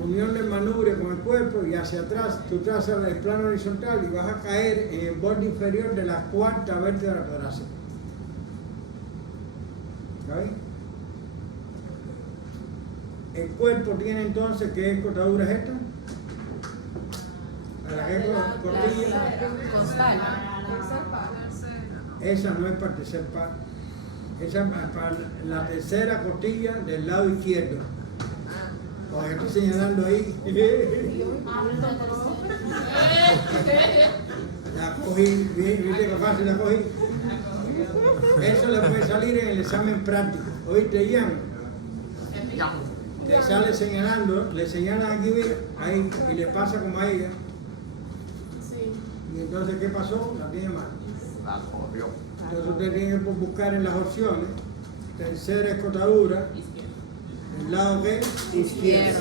unión del manubrio con el cuerpo y hacia atrás tú trazas el plano horizontal y vas a caer en el borde inferior de la cuarta vértebra torácica. ¿Ok? El cuerpo tiene entonces, ¿qué escotadura es esta? ¿Para qué costilla? Costal. Esa no es para el tercer par. Esa es para la tercera costilla del lado izquierdo. O que estoy señalando ahí. La cogí, ¿viste qué fácil la cogí? Eso le puede salir en el examen práctico. ¿Oíste, Ian? Le sale señalando, le señalan aquí, mira, ahí, y le pasa como a ella. Sí. Y entonces, ¿qué pasó? La tiene mal. La jodió. Entonces usted tiene que buscar en las opciones, tercera escotadura, ¿el lado qué? Izquierdo.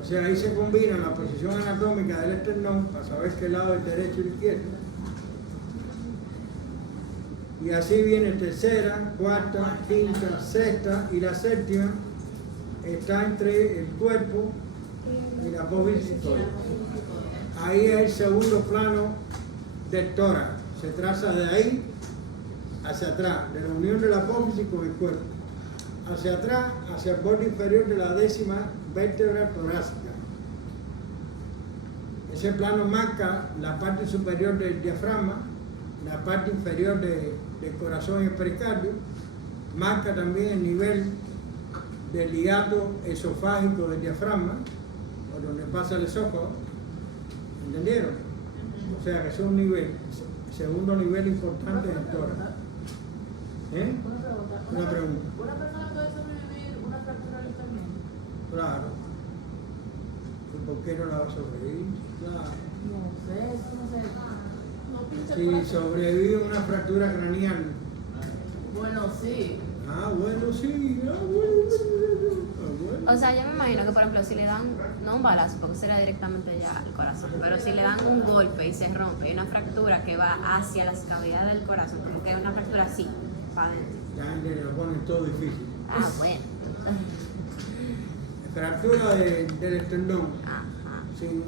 O sea, ahí se combina la posición anatómica del esternón para saber qué lado es derecho y izquierdo. Y así viene tercera, cuarta, quinta, sexta y la séptima está entre el cuerpo y la apófisis. Ahí es el segundo plano del tórax. Se traza de ahí hacia atrás, de la unión de la apófisis con el cuerpo. Hacia atrás, hacia el borde inferior de la décima vértebra torácica. Ese plano marca la parte superior del diafragma, la parte inferior del corazón y el pericardio, marca también el nivel del ligato esofágico del diafragma, por donde pasa el esófago. ¿Entendieron? O sea que es un nivel, segundo nivel importante del tórax. ¿Eh? Una pregunta. ¿Una persona puede sobrevivir una fractura del escarmiento? Claro. ¿Y por qué no la va a sobrevivir? Claro. No sé, eso no sé. No pinche Si corazón. sobrevive una fractura craneal. Bueno, sí. Ah, bueno, sí. Ah, bueno. O sea, yo me imagino que, por ejemplo, si le dan, no un balazo, porque será directamente ya al corazón, pero si le dan un golpe y se rompe, hay una fractura que va hacia las cavidades del corazón, como que es una fractura así, para adentro. La gente lo pone todo difícil. Ah, bueno. Fractura del esternón Ajá. sin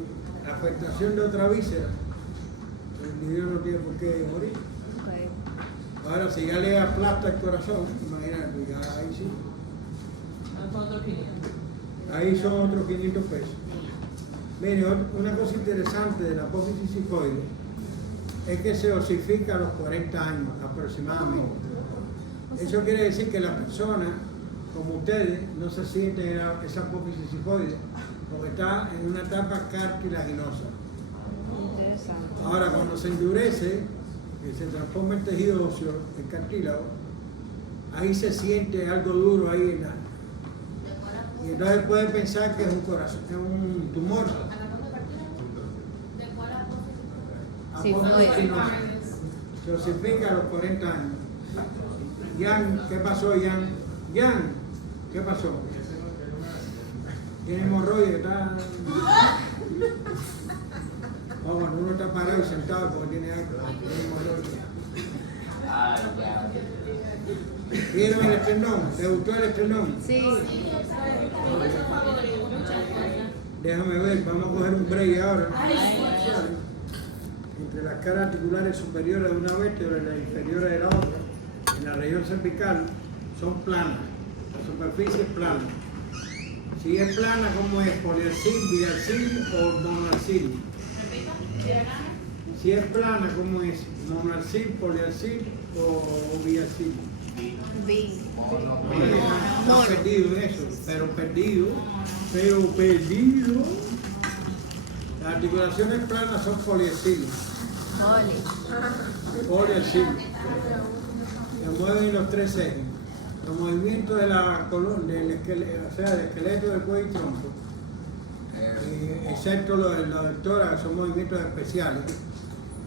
afectación de otra víscera, el individuo no tiene por qué morir. Ok. Ahora, si ya le aplasta el corazón, imagínate, ya ahí sí. ¿Cuántos 500? Ahí son otros 500 pesos. Mire, una cosa interesante de la apófisis cifoide es que se osifica a los 40 años aproximadamente. Eso quiere decir que la persona, como ustedes, no se siente esa apófisis cifoide porque está en una etapa cartilaginosa. Interesante. Ahora, cuando se endurece, que se transforma en tejido óseo, el cartílago, ahí se siente algo duro ahí en la... Y entonces puede pensar que es un corazón, es un tumor. Sí, Apófisis no. Se osifica a los 40 años. Jan, ¿qué pasó, Jan? Jan, ¿qué pasó? Tiene hemorroides, está... Oh, cuando uno está parado y sentado porque tiene algo, tiene hemorroides. ¿Vieron el esternón? ¿Te gustó el esternón? Sí. Déjame ver, vamos a coger un break ahora. Entre las caras articulares superiores de una vértebra y las inferiores de la otra, en la región cervical, son planas. La superficie es plana. Si es plana, ¿cómo es? Poliarcil, biarcil o monarcil. Si es plana, ¿cómo es? Monarcil, poliarcil o biarcil. Vi. No perdido en eso, pero perdido. Las articulaciones planas son poliarcil. Poliarcil. Se mueven en los tres ejes. Los movimientos de la columna, del esqueleto, o sea, del esqueleto del cuello y tronco, excepto los del tórax, son movimientos especiales.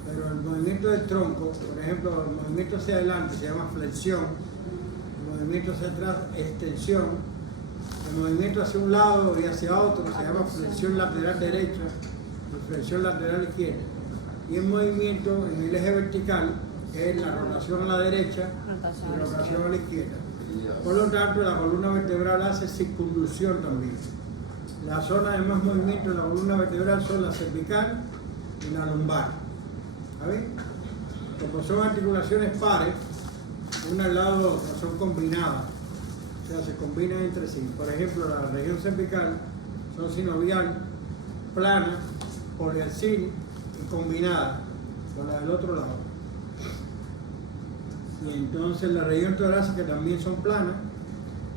Pero el movimiento del tronco, por ejemplo, el movimiento hacia adelante se llama flexión, el movimiento hacia atrás, extensión, el movimiento hacia un lado y hacia otro se llama flexión lateral derecha y flexión lateral izquierda. Y el movimiento en el eje vertical es la rotación a la derecha y rotación a la izquierda. Por lo tanto, la columna vertebral hace circunducción también. La zona de más movimiento de la columna vertebral son la cervical y la lumbar. ¿Sabes? Como son articulaciones pares, una al lado de otra, son combinadas. O sea, se combinan entre sí. Por ejemplo, la región cervical son sinovial, plana, poliarcil y combinada con la del otro lado. Y entonces la región torácica también son planas,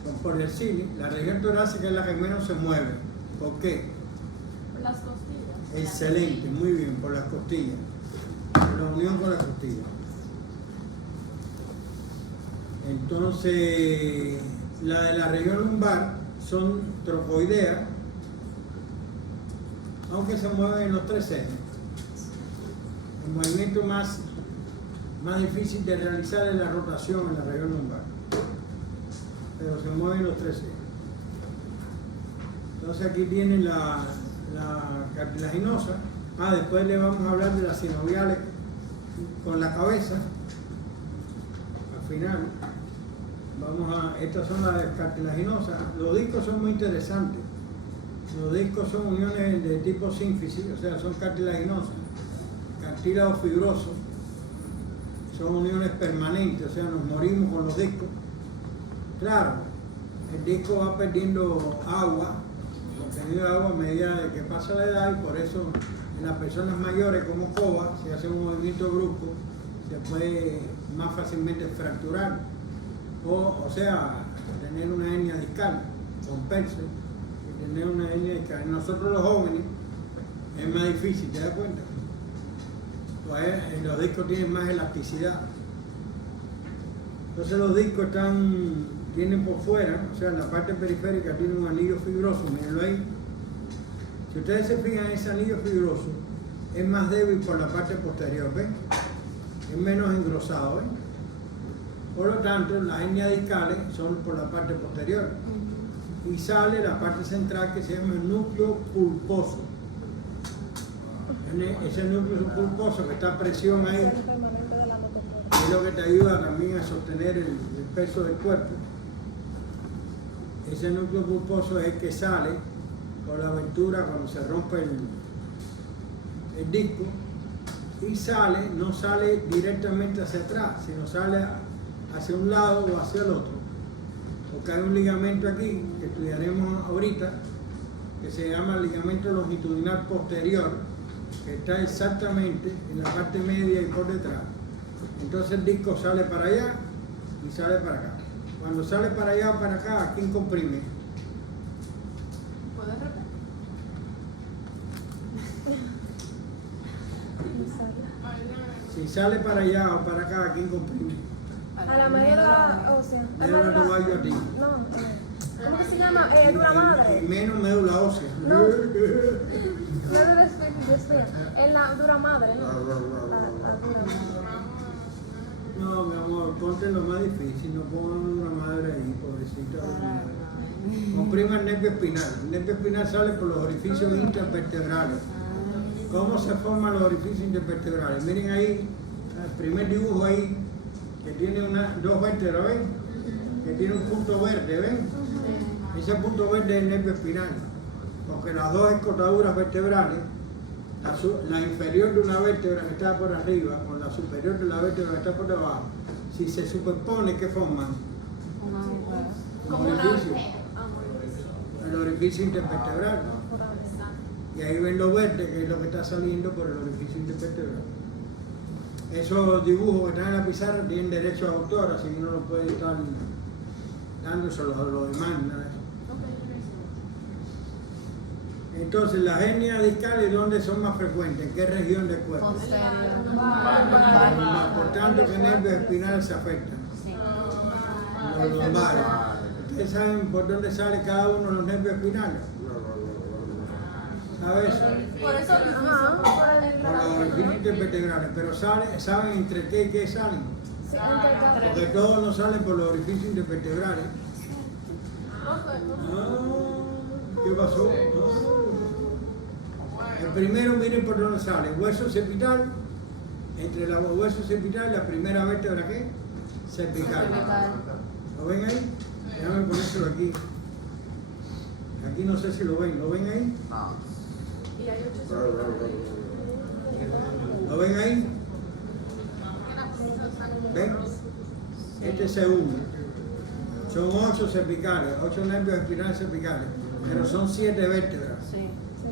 son poliarciles. La región torácica es la que menos se mueve. ¿Por qué? Por las costillas. Excelente, muy bien, por las costillas. Por la unión con las costillas. Entonces, la de la región lumbar son trocoideas, aunque se mueven en los tres ejes. El movimiento más difícil de realizar es la rotación en la región lumbar, pero se mueven los tres ejes. Entonces aquí tienen la cartilaginosa. Después le vamos a hablar de las sinoviales con la cabeza. Al final, estas son las cartilaginosas. Los discos son muy interesantes. Los discos son uniones de tipo sínfisis, o sea, son cartilaginosas. Cartílago fibroso. Son uniones permanentes, o sea, nos morimos con los discos. Claro, el disco va perdiendo agua, contenido de agua a medida de que pasa la edad, y por eso en las personas mayores como Coba, si hace un movimiento brusco, se puede más fácilmente fracturar, o sea, tener una hernia discal, romperse, y tener una hernia discal. En nosotros los jóvenes es más difícil, ¿te das cuenta? Pues los discos tienen más elasticidad. Entonces los discos tienen por fuera, o sea, en la parte periférica tiene un anillo fibroso, mírenlo ahí. Si ustedes se fijan, ese anillo fibroso es más débil por la parte posterior, ¿ven? Es menos engrosado, ¿ven? Por lo tanto, las hernias discales son por la parte posterior. y sale la parte central que se llama el núcleo pulposo. Ese núcleo pulposo que está a presión ahí es lo que te ayuda también a sostener el peso del cuerpo. Ese núcleo pulposo es el que sale por la abertura cuando se rompe el disco y sale, no sale directamente hacia atrás, sino sale hacia un lado o hacia el otro. Porque hay un ligamento aquí que estudiaremos ahorita que se llama ligamento longitudinal posterior, que está exactamente en la parte media y por detrás. Entonces el disco sale para allá y sale para acá. Cuando sale para allá o para acá, ¿quién comprime? ¿Puedes repetir? Si sale para allá o para acá, ¿quién comprime? A la médula ósea. Médula no va yo a ti. No, ¿cómo que se llama? Dura Y madre. menos médula ósea. No. Médula específica. En la dura madre, ¿no? La dura madre. No, mi amor, ponte lo más difícil, no pongan una madre ahí, pobrecita. Comprima el nervio espinal. El nervio espinal sale por los orificios intervertebrales. ¿Cómo se forman los orificios intervertebrales? Miren ahí, el primer dibujo ahí, que tiene dos vértebras, ¿ven? Que tiene un punto verde, ¿ven? Ese punto verde es el nervio espinal, porque las dos escotaduras vertebrales, la inferior de una vértebra que está por arriba con la superior de la vértebra que está por debajo, si se superpone, ¿qué forman? Como Un una orificio, orejera. el orificio intervertebral. Y ahí ven lo verde, que es lo que está saliendo por el orificio intervertebral. Esos dibujos que están en la pizarra tienen derecho a autor, así que uno no puede estar dándoselo a los demás. Nada. Entonces, las hernias discales, ¿dónde son más frecuentes? ¿En qué región del cuerpo? Por tanto, ¿qué nervios espinales se afectan? Los lumbares. ¿Ustedes saben por dónde sale cada uno de los nervios espinales? ¿Sabes? Por eso Por los orificios intervertebrales. Pero ¿saben entre qué y qué salen? Porque todos no salen por los orificios intervertebrales. ¿Qué pasó? El primero, miren por dónde sale. Hueso cervical. Entre el hueso cervical y la primera vértebra, ¿qué? Cervical. ¿Lo ven ahí? Déjame ponérselo aquí. Aquí no sé si lo ven. ¿Lo ven ahí? y hay 8 ¿Lo ven ahí? ¿Ven? Este es C1. Son 8 cervicales, 8 nervios espinales cervicales, pero son 7 vértebras. Sí.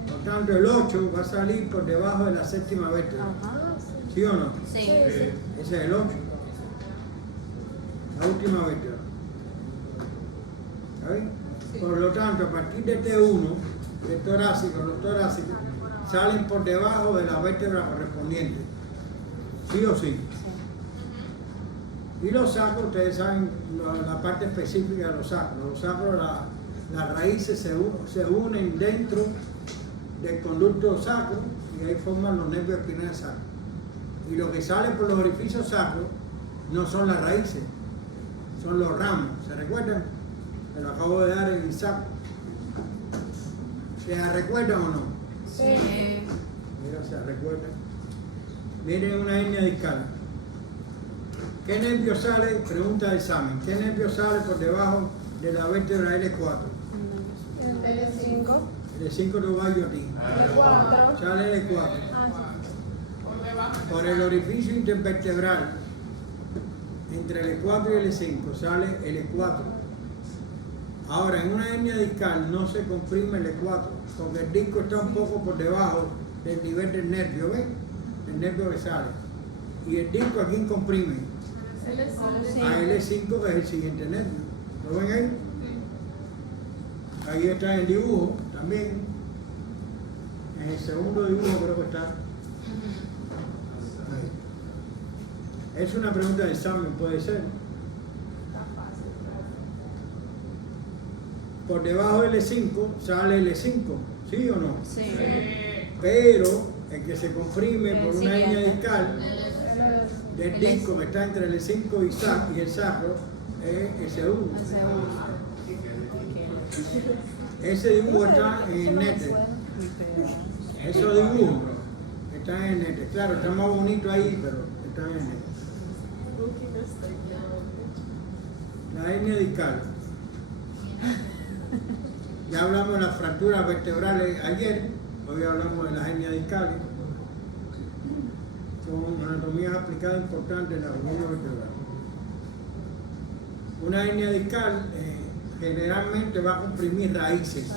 Por tanto, el 8 va a salir por debajo de la séptima vértebra. ¿Sí o no? Sí. Ese es el 8. La última vértebra. ¿Está bien? Por lo tanto, a partir de T1, del torácico, los torácicos salen por debajo de la vértebra correspondiente. ¿Sí o sí? Y los sacros, ustedes saben la parte específica de los sacros. Los sacros, las raíces se unen dentro del conducto sacro y ahí forman los nervios espinales sacros. Y lo que sale por los orificios sacros no son las raíces, son los ramos. ¿Se recuerdan? Me lo acabo de dar en el sacro. ¿Se recuerdan o no? Sí. Mira, se recuerdan. Miren una hernia discal. ¿Qué nervio sale? Pregunta de examen. ¿Qué nervio sale por debajo de la vértebra L4? L5. L5 no va yo a ti. L4. Sale L4. Por debajo. Por el orificio intervertebral, entre L4 y L5, sale L4. Ahora, en una hernia discal no se comprime L4, porque el disco está un poco por debajo del nivel del nervio, ¿ven? El nervio que sale. Y el disco aquí comprime. A L5, que es el siguiente nervio. ¿Lo ven ahí? Ahí está el dibujo también. En el segundo dibujo creo que está. Ahí. Es una pregunta de examen, puede ser. Por debajo del L5 sale L5, ¿sí o no? Sí. Pero el que se comprime por El una hernia siguiente. discal del disco que está entre el L5 y el sacro es S1. Ese Ese dibujo está en Nete. Esos dibujos están en Nete. Claro, está más bonito ahí, pero están en Nete. La hernia discal. Ya hablamos de las fracturas vertebrales ayer, hoy hablamos de las hernias discales. Son anatomías aplicadas importantes en la columna vertebral. Una hernia discal generalmente va a comprimir raíces.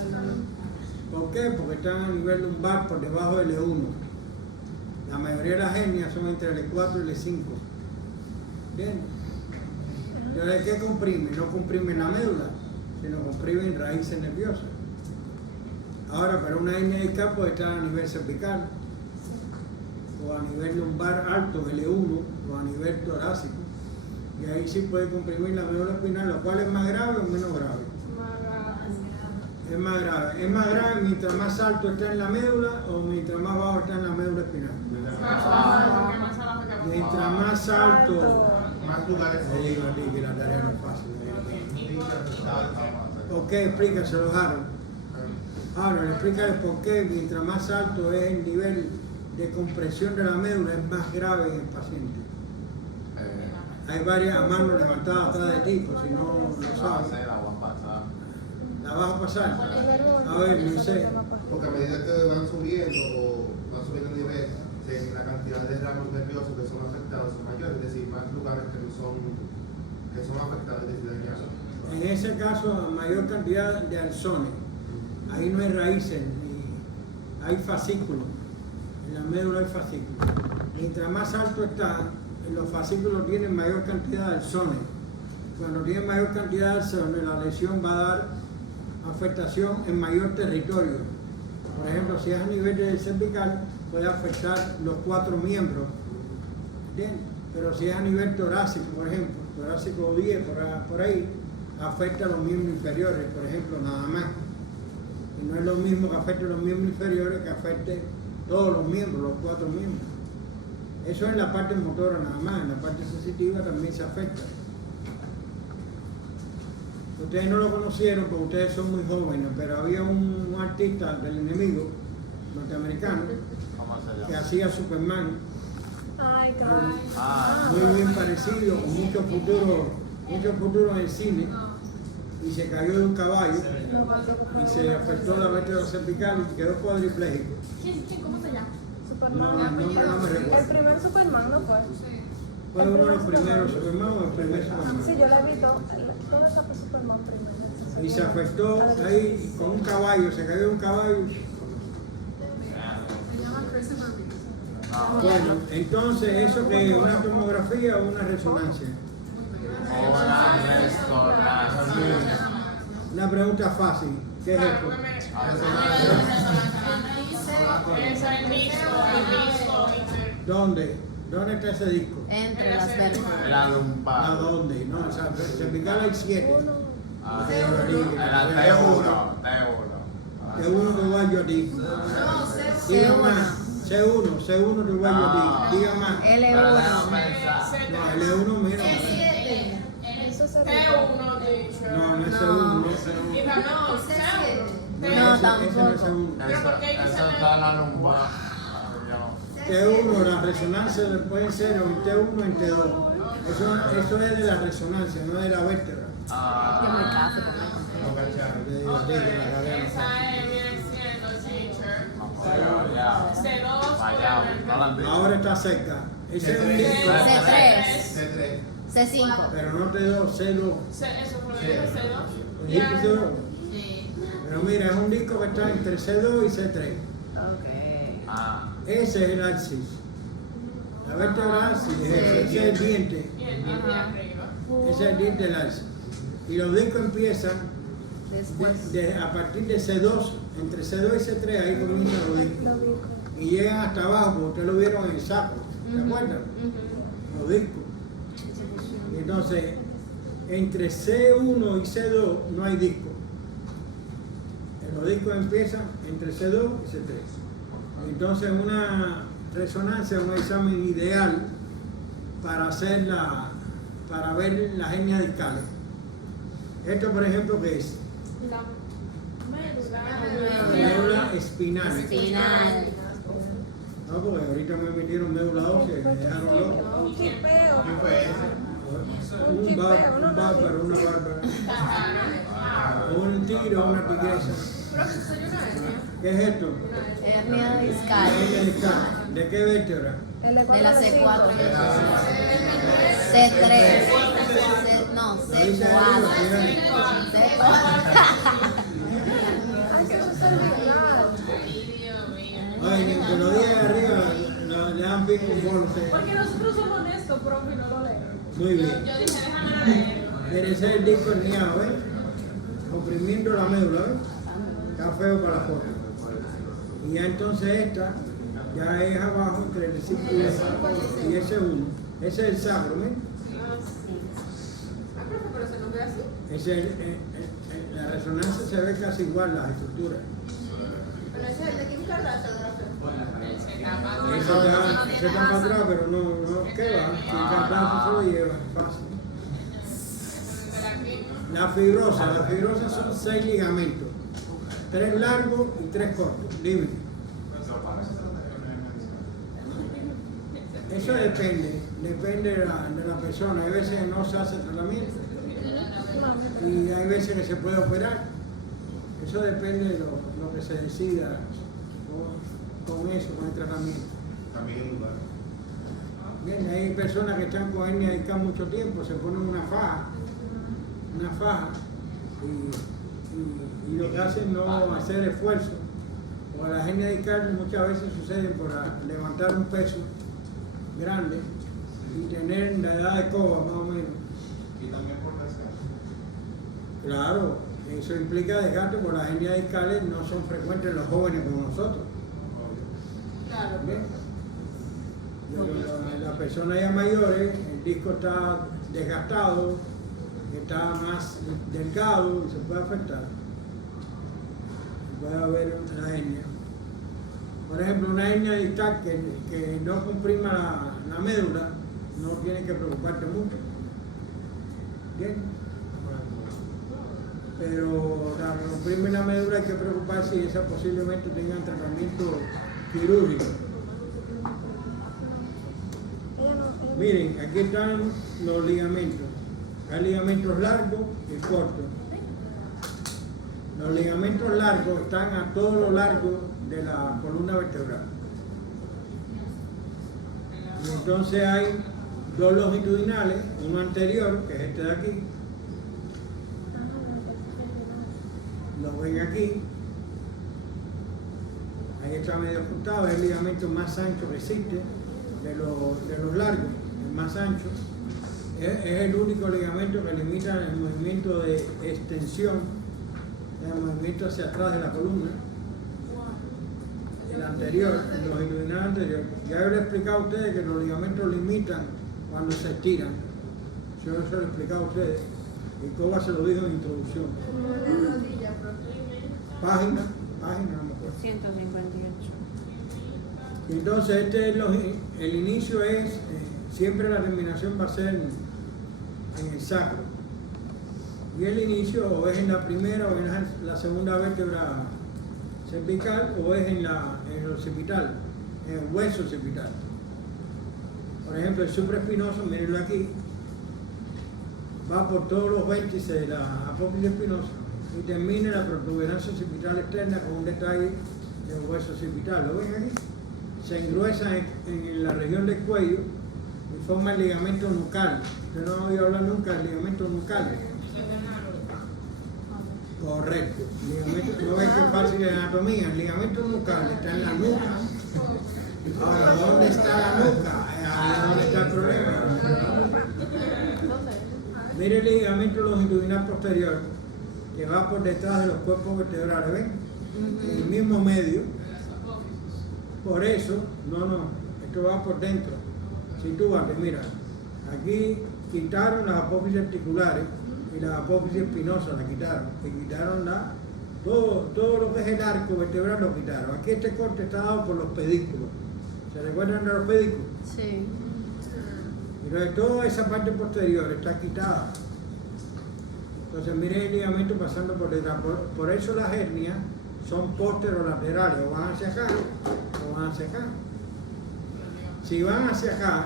¿Por qué? Porque están a nivel lumbar por debajo del L1. La mayoría de las hernias son entre el L4 y el L5. ¿Bien? Entonces, ¿qué comprime? No comprime la médula, sino comprime raíces nerviosas. Ahora, para una hernia discal puede estar a nivel cervical, o a nivel lumbar alto, L1, o a nivel torácico. Y ahí sí puede comprimir la médula espinal, lo cual es más grave o menos grave. Es más grave. Es más grave mientras más alto está en la médula o mientras más bajo está en la médula espinal. Mientras más alto, Más lugares. le digo a ti que la tarea no es fácil. Ok, explícaselo, Harold. Ahora, explícale por qué mientras más alto es el nivel de compresión de la médula es más grave en el paciente. Hay varias manos levantadas atrás de ti, por si no lo sabes. ¿La vas a pasar? A ver, no sé. Porque a medida que van subiendo el nivel, la cantidad de ramos nerviosos que son afectados son mayores, es decir, más lugares que son afectados, es decir, dañados. En ese caso, mayor cantidad de alzones. Ahí no hay raíces, ni hay fascículos. En la médula hay fascículos. Mientras más alto está, los fascículos tienen mayor cantidad de alzones. Cuando tienen mayor cantidad de alzones, la lesión va a dar afectación en mayor territorio. Por ejemplo, si es a nivel de cervical, puede afectar los 4 miembros. ¿Bien? Pero si es a nivel torácico, por ejemplo, torácico 10, por ahí, afecta a los miembros inferiores, por ejemplo, nada más. Y no es lo mismo que afecte a los miembros inferiores que afecte todos los miembros, los 4 miembros. Eso es la parte motora nada más, en la parte sensitiva también se afecta. Ustedes no lo conocieron porque ustedes son muy jóvenes, pero había un artista del enemigo norteamericano que hacía Superman, Ay, caray. muy bien parecido, con mucho futuro en el cine, y se cayó de un caballo y se afectó la vértebra cervical y quedó cuadripléjico. ¿Cómo se llama? Superman. No me El recuerdo. primer Superman no fue. ¿Fue uno de los primeros Superman o el primer Superman? Sí, yo la vi toda esa fue Superman primero. Y se afectó ahí con un caballo, se cayó de un caballo. Se llama Christopher Reeve. Bueno, entonces, ¿eso que es una tomografía o una resonancia? Una pregunta fácil. ¿Qué es esto? Es el disco. ¿Dónde? ¿Dónde está ese disco? entre las vértebras. La ¿A lumbar. dónde? No, o sea, cervical hay 7. Era T1. T1 te voy yo a ti. Diga más. C1 te voy yo a ti. Diga más. L1. No, L1 menos. Eso se T1, teacher. No, no es C1, no es C1. Hija, no, No, ese no es tampoco. C1. Eso está en la lumbar. T1, la resonancia puede ser en T1 en T2. Eso es de la resonancia, no de la vértebra. Yo me caso con él. Te digo a ti que la cadera no Esa pasa. viene siendo, teacher. Fallado. C2. Ahora está cerca. Ese es un disco, C3. C3. C5. pero no T2, C2. Eso fue lo que dije, C2. ¿Dijiste C2? Pero mira, es un disco que está entre C2 y C3. Ok. Ese es el axis. La vértebra axis es ese es el diente. Y el diente de arriba. Ese es el diente del axis. Y los discos empiezan Después. a partir de C2, entre C2 y C3, ahí comienzan los discos. lo vi. Y llegan hasta abajo, porque ustedes lo vieron en el saco. ¿Se acuerdan? Los discos. Y entonces, entre C1 y C2 no hay disco. Los discos empiezan entre C2 y C3. Entonces, una resonancia es un examen ideal para ver las hernias discales. Esto, por ejemplo, ¿qué es? La médula. Médula espinal. Espinal. No, porque ahorita me metieron médula ósea y me dejaron loco. Un chipeo. ¿Qué fue eso? Un bárbaro, una bárbara. Un tigre o una tigresa. Profesor, ¿y una hernia? ¿Qué es esto? Hernia discal. Hernia discal. ¿De qué vértebra? El De la ecuador C4 y cinco. el C3. No, Lo dice C4. ahí, Ay, que eso es cervical. Ay, que lo diga de arriba, le dan bien un bolo. Porque nosotros somos honestos, profe, y no lo leemos. Muy bien. Yo dije, déjame leer. Quiere ser el disco herniado, ¿ves? Oprimiendo la médula, ¿ves? Está feo para la foto. Y ya entonces esta, ya es abajo entre el círculo y ese uno. Ese es el sacro, ¿ves? Ah, profe, pero se nos ve así. Ese es la resonancia se ve casi igual, las estructuras. Pero ese es el de Kim Kardashian, profe. Eso está para atrás, pero no, ¿qué va? Si el cantazo se lo lleva, fácil. La fibrosa son 6 ligamentos, 3 largos y 3 cortos. Dime. Eso depende de la persona. Hay veces que no se hace tratamiento y hay veces que se puede operar. Eso depende de lo que se decida con eso, con el tratamiento. También en lugar. Bien, hay personas que están con hernia discal mucho tiempo, se ponen una faja y lo que hacen no hacer esfuerzo. Porque las hernias discales muchas veces suceden por levantar un peso grande y tener la edad de coba más o menos. Y también por desgaste. Claro, eso implica desgaste porque las hernias discales no son frecuentes en los jóvenes como nosotros. Claro. Bien. Las personas ya mayores, el disco está desgastado, está más delgado y se puede afectar. Puede haber una hernia. Por ejemplo, una hernia discal que no comprima la médula, no tiene que preocuparte mucho. Bien. Pero la que comprime la médula hay que preocuparse y esa posiblemente tengan tratamiento quirúrgico. Miren, aquí están los ligamentos. Hay ligamentos largos y cortos. Los ligamentos largos están a todo lo largo de la columna vertebral. Y entonces hay 2 longitudinales, uno anterior, que es este de aquí. Lo ven aquí. Ahí está medio ocultado, es el ligamento más ancho que existe de los largos, el más ancho. Es el único ligamento que limita el movimiento de extensión, el movimiento hacia atrás de la columna. El anterior, el longitudinal anterior. Ya yo le he explicado a ustedes que los ligamentos limitan cuando se estiran. Yo se lo he explicado a ustedes. Y Coba se lo dijo en introducción. Página, no me acuerdo. 158. Entonces, el inicio es, siempre la terminación va a ser en el sacro. Y el inicio o es en la primera o en la segunda vértebra cervical o es en el occipital, en el hueso occipital. Por ejemplo, el supraespinoso, mírenlo aquí, va por todos los vértices de la apófisis espinosa y termina en la protuberancia occipital externa con un detalle del hueso occipital. ¿Lo ven aquí? Se engruesa en la región del cuello y forma el ligamento nucal. Usted no ha oído hablar nunca del ligamento nucal. Correcto. No ven que es fácil de anatomía. El ligamento nucal está en la nuca. Ahora, ¿dónde está la nuca? Ahí es donde está el problema. Mire el ligamento longitudinal posterior que va por detrás de los cuerpos vertebrales, ¿ven? En el mismo medio. Por eso, esto va por dentro. Si tú vas, mira, aquí quitaron las apófisis articulares y las apófisis espinosas la quitaron. Y quitaron todo lo que es el arco vertebral lo quitaron. Aquí este corte está dado por los pedículos. ¿Se recuerdan de los pedículos? Sí. Pero toda esa parte posterior está quitada. Entonces miren el ligamento pasando por detrás. Por eso las hernias son posterolaterales, o van hacia acá o van hacia acá. Si van hacia acá,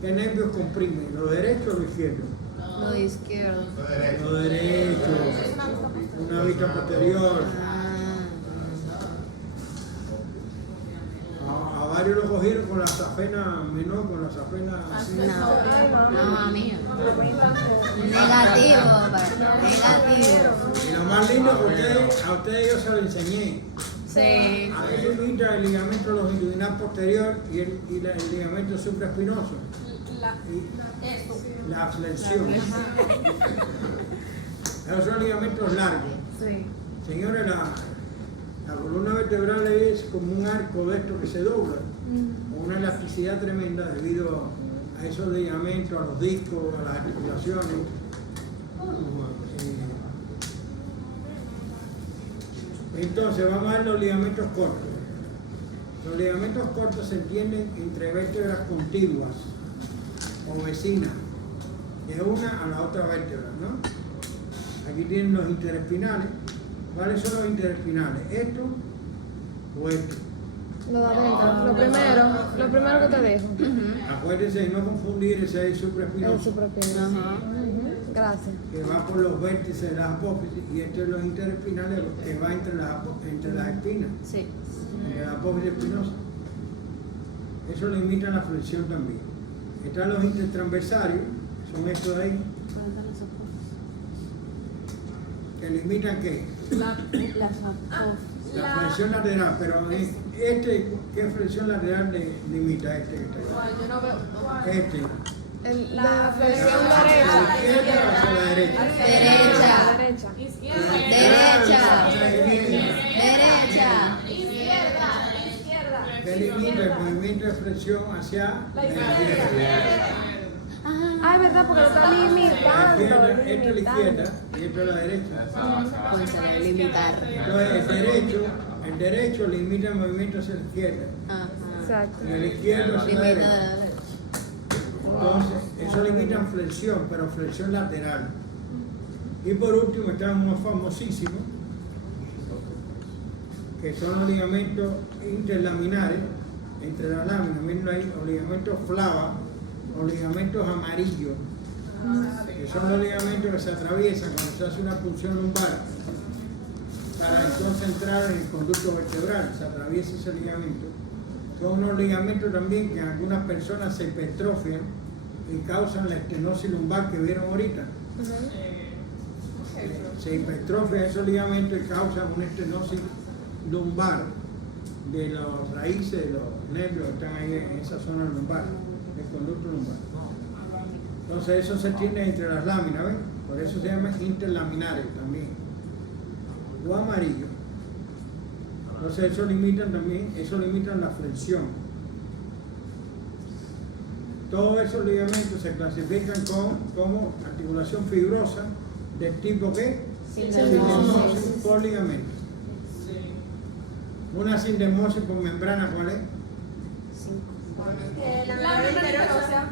¿qué nervios comprimen? ¿Los derechos o los izquierdos? Lo de izquierdo. Los derechos. Una vista posterior. A varios lo cogieron con la safena menor, con la safena así. No, mía. Negativo, papá. Negativo. Y lo más lindo que a ustedes yo se lo enseñé. Sí. A eso imita el ligamento longitudinal posterior y el ligamento supraespinoso. La flexión. Esos son ligamentos largos. Sí. Señores, la columna vertebral es como un arco de esto que se dobla, con una elasticidad tremenda debido a esos ligamentos, a los discos, a las articulaciones. Entonces, vamos a ver los ligamentos cortos. Los ligamentos cortos se entienden entre vértebras contiguas o vecinas, de una a la otra vértebra, ¿no? Aquí tienen los interespinales. ¿Cuáles son los interespinales? ¿Esto o esto? Lo de adentro. Lo primero que te dejo. Acuérdense de no confundir ese El supraespinoso, supraespinoso. Gracias. que va por los vértices de las apófisis, y estos son los interespinales, que va entre las espinas, Sí. entre la apófisis espinosa. Eso limita la flexión también. Están los intertransversarios, son estos de ahí, que limitan ¿qué? La flexión lateral, pero ¿qué flexión lateral limita este que está ahí? Yo no veo. La flexión ¿De la izquierda hacia la derecha? Derecha. derecha. Derecha. Derecha. Que limita el movimiento de flexión hacia la izquierda. Ah, es verdad, porque lo está La limitando. izquierda, esto es la izquierda y esto es la derecha. Pues se debe limitar. Entonces el derecho limita el movimiento hacia la izquierda Ajá. Exacto. y el izquierdo hacia la Limita derecha. de la derecha. Entonces, eso limita flexión, pero flexión lateral. Y por último están unos famosísimos, que son los ligamentos interlaminares, entre las láminas. Miren ahí, los ligamentos flava, los ligamentos amarillos, que son los ligamentos que se atraviesan cuando se hace una punción lumbar, para entonces entrar en el conducto vertebral, se atraviesa ese ligamento. Son unos ligamentos también que en algunas personas se hipertrofian y causan la estenosis lumbar que vieron ahorita. Se hipertrofian esos ligamentos y causan una estenosis lumbar de las raíces de los nervios que están ahí en esa zona lumbar, el conducto lumbar. Entonces eso se extiende entre las láminas, ¿ven? Por eso se llama interlaminares también. O amarillo. Entonces eso limitan la flexión. Todos esos ligamentos se clasifican como articulación fibrosa del tipo ¿qué? Sindemosis por ligamento. Una sindemosis por membrana, ¿cuál es? La membrana interosa.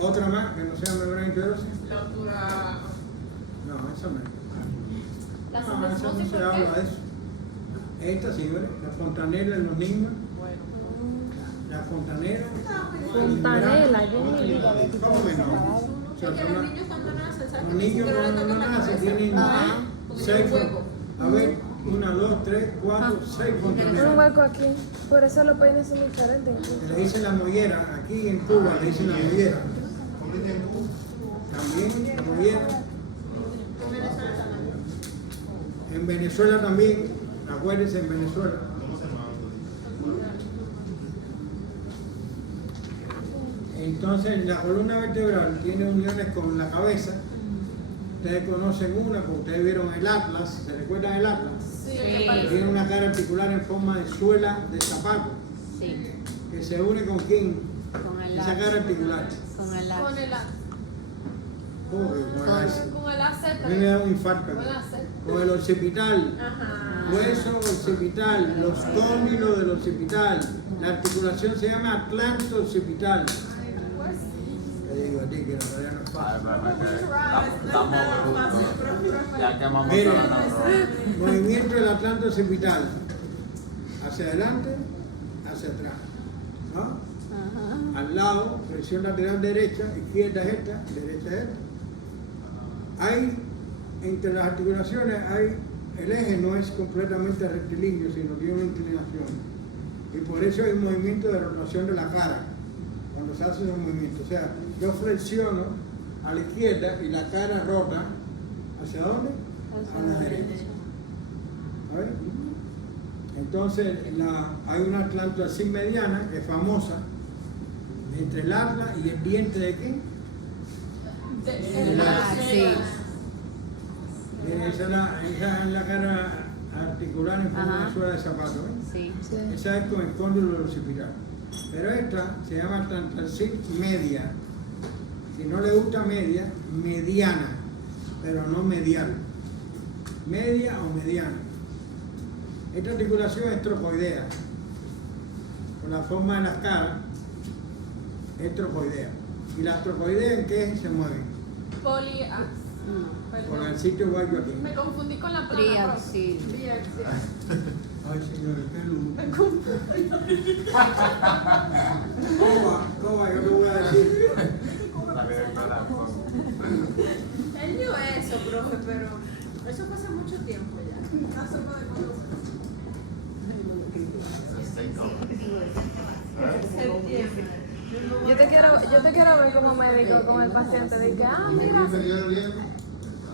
Otra más que no sea membrana interosa. La altura. No, esa no es. La No, esa no sindemosis, se ¿por habla qué? de eso. Esta sí, ¿verdad? La fontanela en los niños. La fontanela. Fontanela, yo ni digo de tipo ¿Cómo de que no? palabra. O sea, Es que son los la- niños cuando nacen, ¿sabes? Los niños cuando nacen tienen seis hueco. A ver, 1, 2, 3, 4, 6 Un fontanelas. hueco aquí. Por eso los peines son diferentes. Le dicen la mollera, aquí en Cuba le dicen la mollera. También la mollera. En Venezuela también, acuérdense, en Venezuela. Entonces la columna vertebral tiene uniones con la cabeza. Ustedes conocen una, porque ustedes vieron el Atlas, ¿se recuerdan el Atlas? Tiene una cara articular en forma de suela de zapato, Sí. que se une con quién, Con el esa cara articular. Con el Con el A. ¿Cómo que con el AC? Con el AC. A mí me da un infarto. Con el AC. Con el occipital, Ajá. hueso occipital, los cóndilos del occipital. La articulación se llama atlanto occipital. digo a ti que la tarea no es Ay, fácil. pero es que estamos brutos. Ya quemamos Mira, toda la neurona. movimiento del atlante occipital. Hacia adelante, hacia atrás. ¿No? Ajá. Al lado, presión lateral derecha, izquierda es esta, derecha es esta. Hay, entre las articulaciones, el eje no es completamente rectilíneo, sino tiene una inclinación. Y por eso hay un movimiento de rotación de la cara, cuando se hace un movimiento. O sea, yo flexiono a la izquierda y la cara rota, ¿hacia dónde? A la derecha. ¿Sabes? Entonces, hay una atlantoasis mediana que es famosa, entre el atlas y el diente de qué? Sí. Esa es la cara articular en forma Ajá. de suela de zapato. Sí. Sí. Esa es con el cóndulo occipital. Pero esta se llama atlantoasis media. Si no le gusta media, mediana, pero no medial. Media o mediana. Esta articulación es trocoidea. Con la forma de las caras, es trocoidea. ¿Y las trocoideas en qué se mueven? Poliax. Con el sitio guayo aquí. Me confundí con la plana. Triaxil. Triaxil. Ay, señores, qué luz. Coba, yo te voy a decir. La directora. Él dio eso, profe, pero eso fue hace mucho tiempo ya. Hace más de cuando septiembre. Yo te quiero ver como médico con el paciente. De que, mira,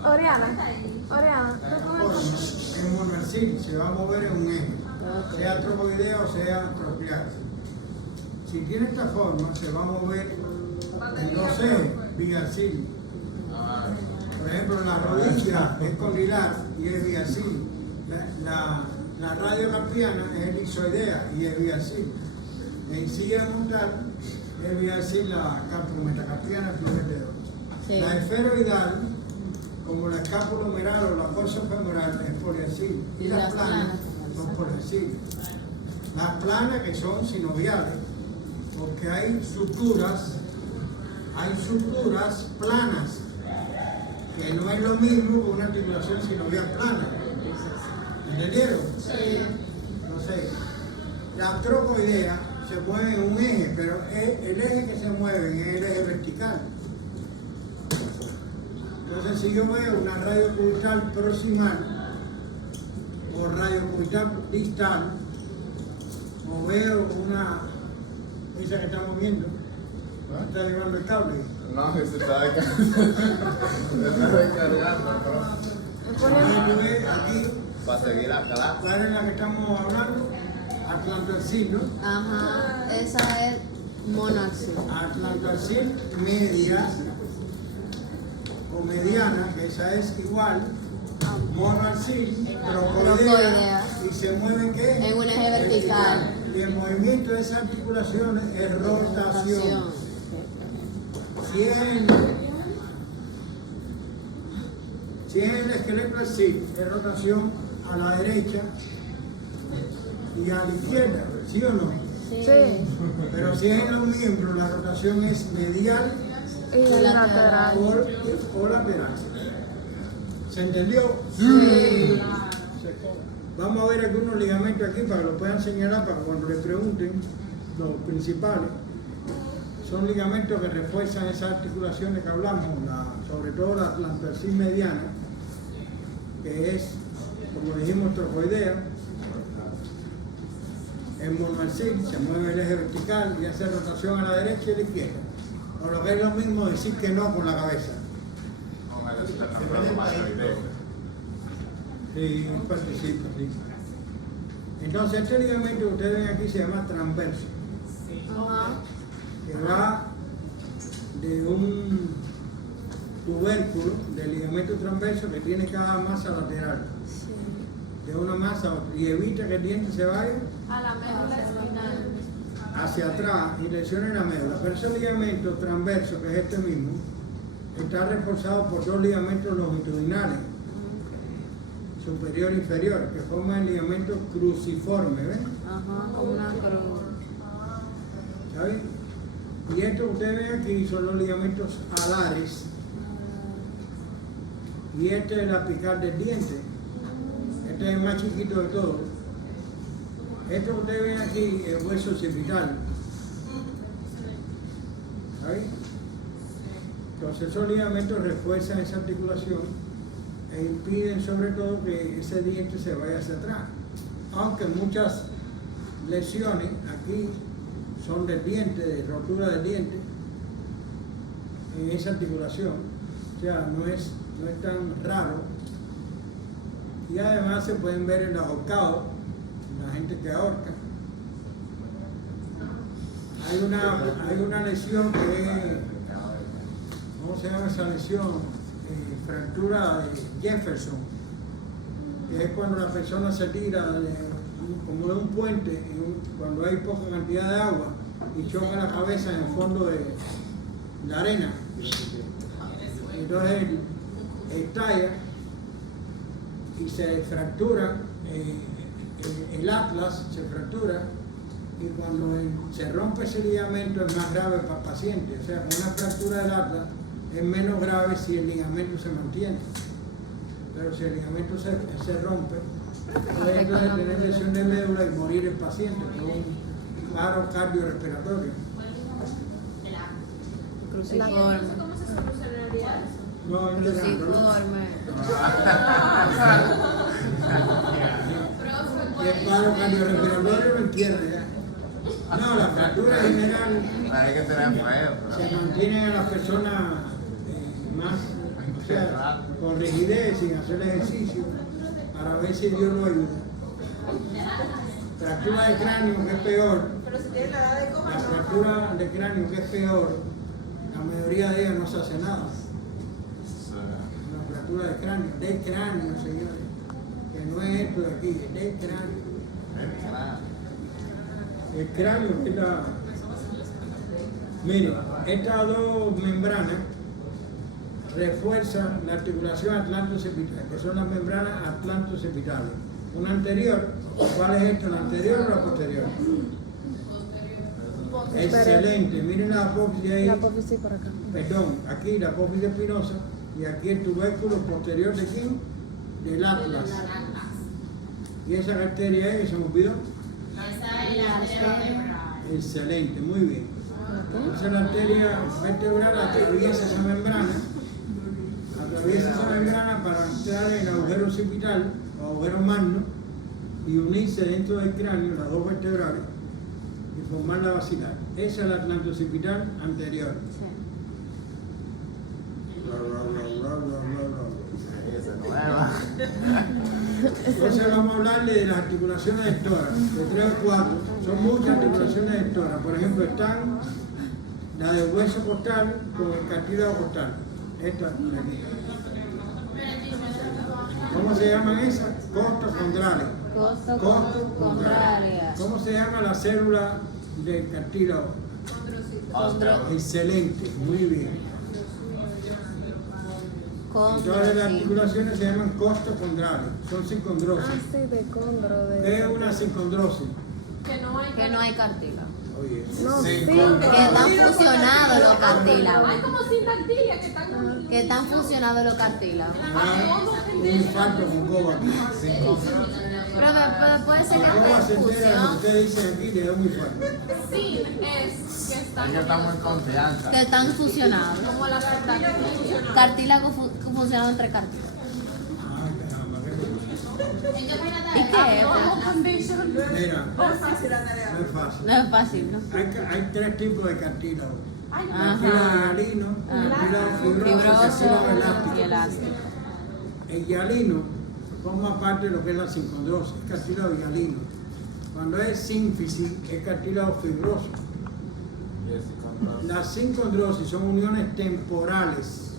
Oriana, tú con el paciente. En monoarcil se va a mover en un eje, sea trocoidea o sea tropial. Si tiene esta forma, se va a mover en dos ejes, biarcil. Por ejemplo, la rodilla es condilar y es biarcil. La radiocarpiana es elipsoidea y es biarcil. En silla de montar es biarcil la capometacarpiana, el primer dedo. Sí. La esferoidal, como la escapulomeral o la femoral, es poliarcil. Y las planas son poliarcil. Las planas que son sinoviales, porque hay suturas planas, que no es lo mismo que una articulación sinovial plana. ¿Entendieron? Sí. Entonces, la trocoidea se mueve en un eje, pero el eje que se mueve es el eje vertical. Entonces, si yo veo una radio cubital proximal o radio cubital distal, o veo esa que estamos viendo, está llevando el cable. No, se está descargando. Aquí, Para seguir la clase. ¿cuál es la que estamos hablando? Atlantoaxil, ¿no? Ajá. Esa es monoaxil. Atlantoaxil media o mediana, que esa es igual, monoaxil, trocoidea, Trocoidea. y se mueve ¿en qué? En un eje vertical. Y el movimiento de esas articulaciones es rotación. Si es el esqueleto así, es rotación a la derecha y a la izquierda, ¿sí o no? Sí. Pero si es en los miembros, la rotación es medial Y lateral. o lateral. ¿Se entendió? Sí. Vamos a ver algunos ligamentos aquí para que lo puedan señalar, para que cuando les pregunten, los principales. Son ligamentos que refuerzan esas articulaciones que hablamos, sobre todo la atlantoaxis mediana, que es, como dijimos, trocoidea. En monoarcil se mueve el eje vertical y hace rotación a la derecha y a la izquierda. O lo que es lo mismo decir que no con la cabeza. Con el esternocleidomastoideo. Sí, participa, sí. Entonces, este ligamento que ustedes ven aquí se llama transverso, Ajá. que va de un tubérculo de ligamento transverso que tiene cada masa lateral, de una masa a otra, y evita que el diente se vaya A la médula espinal. hacia atrás y lesione la médula. Pero ese ligamento transverso, que es este mismo, está reforzado por dos ligamentos longitudinales, superior e inferior, que forman el ligamento cruciforme, ¿ven? Ajá. Una cruz. ¿Sabes? Y esto que ustedes ven aquí son los ligamentos alares. Y este es el apical del diente. Este es el más chiquito de todos. Esto que ustedes ven aquí es el hueso occipital. ¿Ahí? Entonces esos ligamentos refuerzan esa articulación e impiden sobre todo que ese diente se vaya hacia atrás. Aunque muchas lesiones aquí son del diente, de rotura del diente, en esa articulación. O sea, no es tan raro. Y además se pueden ver en los ahorcados, la gente que ahorca. Hay una lesión que es, ¿cómo se llama esa lesión? Fractura de Jefferson, que es cuando la persona se tira como de un puente, cuando hay poca cantidad de agua, y choca la cabeza en el fondo de la arena. Entonces estalla y se fractura, el atlas se fractura, y cuando se rompe ese ligamento es más grave para el paciente. O sea, con una fractura del atlas es menos grave si el ligamento se mantiene. Pero si el ligamento se rompe, puede entonces tener lesión de médula y morir el paciente por un paro cardiorrespiratorio. Cruciforme. ¿Cómo se solucionaría eso? No, Cruciforme. Y el paro cardiorrespiratorio lo entiende ya. No, la fractura en general Hay que tener fe, se mantienen a las personas más, o sea, con rigidez, sin hacer ejercicio, para ver si Dios lo ayuda. Fractura de cráneo, que es peor, Pero si tiene la edad de coma, la no. fractura de cráneo, que es peor, la mayoría de ellas no se hace nada. La fractura de cráneo, señores, que no es esto de aquí, es del cráneo. El cráneo que es la... Miren, estas dos membranas refuerzan la articulación atlantocepital, que son las membranas atlantocepitales. Una anterior, ¿cuál es esto? ¿La anterior o la posterior? Excelente, miren la apófisis ahí. La apófisis por acá. Perdón, aquí la apófisis espinosa y aquí el tubérculo posterior de quién? Del atlas. ¿Y esa arteria es? ¿Se me olvidó? Excelente, muy bien. Entonces la arteria vertebral atraviesa esa membrana para entrar en el agujero occipital o agujero magno y unirse dentro del cráneo, las dos vertebrales, y formar la basilar. Esa es la atlantoccipital anterior. Entonces vamos a hablarle de las articulaciones lectoras, de 3 o 4. Son muchas articulaciones lectoras. Por ejemplo, están la del hueso costal con el cartílago costal. Esta de aquí. ¿Cómo se llaman esas? Costocondrales. Costocondrales. ¿Cómo se llama la célula del cartílago? Excelente, muy bien. Entonces las articulaciones se llaman costocondrales, son sincondrosis. Ah, sí, de condro. ¿Qué es una sincondrosis? Que no hay cartílago. Oye, No, Sí, sí. condro. Que están fusionados los cartílagos. Hay como sin tactilia que están con... Que están fusionados los cartílagos. un infarto con coba aquí. Pero puede ser que Coba esté se en entera de lo que fusión. ustedes dicen aquí, le da un infarto. Sí, es que están Ellos estamos en confianza. Que están fusionados. como la tactilia funciona. Cartílago fusionado entre cartílagos. Ay, caramba, qué ¿Y qué es? Mira, No es fácil la tarea. no es fácil. No es fácil, ¿no? Hay 3 tipos de cartílago. Ajá. Cartílago hialino, cartílago fibroso y cartílago Fibroso y elástico. elástico. El hialino forma parte de lo que es la sincondrosis, es cartílago hialino. Cuando es sínfisis, es cartílago fibroso. Las sincondrosis son uniones temporales.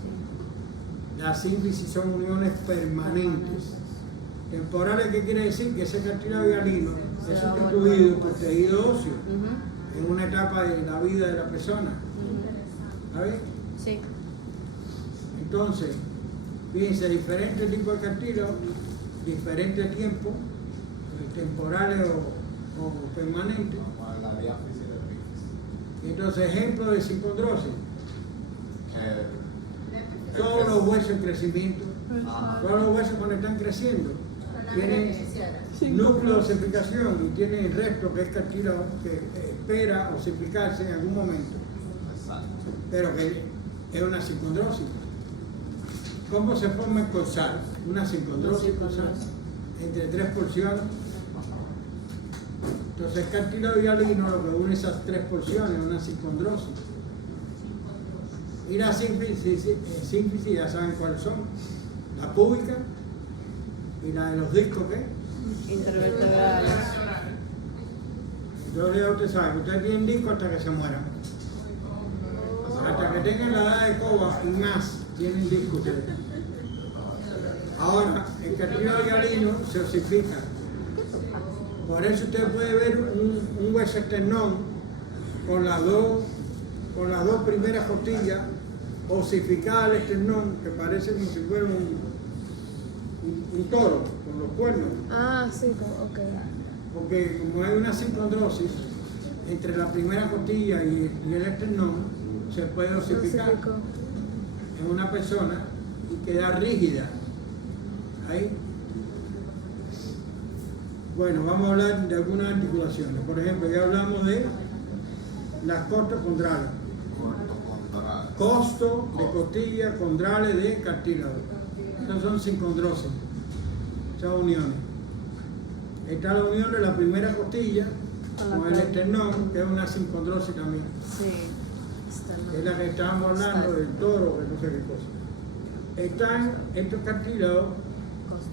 Las sínfisis son uniones permanentes. Temporales, ¿qué quiere decir? Que ese cartílago hialino es sustituido por tejido óseo Ujú, en una etapa de la vida de la persona. ¿Sabes? sí. Entonces, fíjense, diferentes tipos de cartílagos, diferentes tiempos, temporales o permanentes. Como la diáfisis del bíceps. Entonces, ejemplo de sincondrosis, Que- todos los huesos en crecimiento, Ajá. todos los huesos cuando están creciendo, tienen beneficiaria. núcleo de osificación y tienen el resto que es cartílago que espera osificarse en algún momento, Exacto. pero que es una sincondrosis. ¿Cómo se forma el corsal? Una sincondrosis corsal entre 3 porciones. Entonces, el cartílago hialino lo que une esas 3 porciones es una sincondrosis. Y la sínfisis ya saben cuáles son: la púbica y la de los discos, ¿qué? Intervertebrales. Entonces ya ustedes saben, ustedes tienen disco hasta que se mueran. Hasta que tengan la edad de coba y más, tienen disco ustedes. Ahora, el cartílago hialino se osifica. Por eso usted puede ver un hueso esternón con las dos primeras costillas osificadas al esternón, que parece como si fuera un toro con los cuernos. Ah, sí, ok. Porque como hay una sincondrosis entre la primera costilla y el esternón, se puede osificar Osificó. en una persona y queda rígida. Ahí. Bueno, vamos a hablar de algunas articulaciones. Por ejemplo, ya hablamos de las costas condrales. Corto, contrario. Costo de costilla, condrales de cartílago. Esas son sincondrosis, esas uniones. Está la unión de la primera costilla con el esternón, que es una sincondrosis también. Sí. Está Que es la que estábamos hablando del toro, que no sé qué cosa. Están estos cartílagos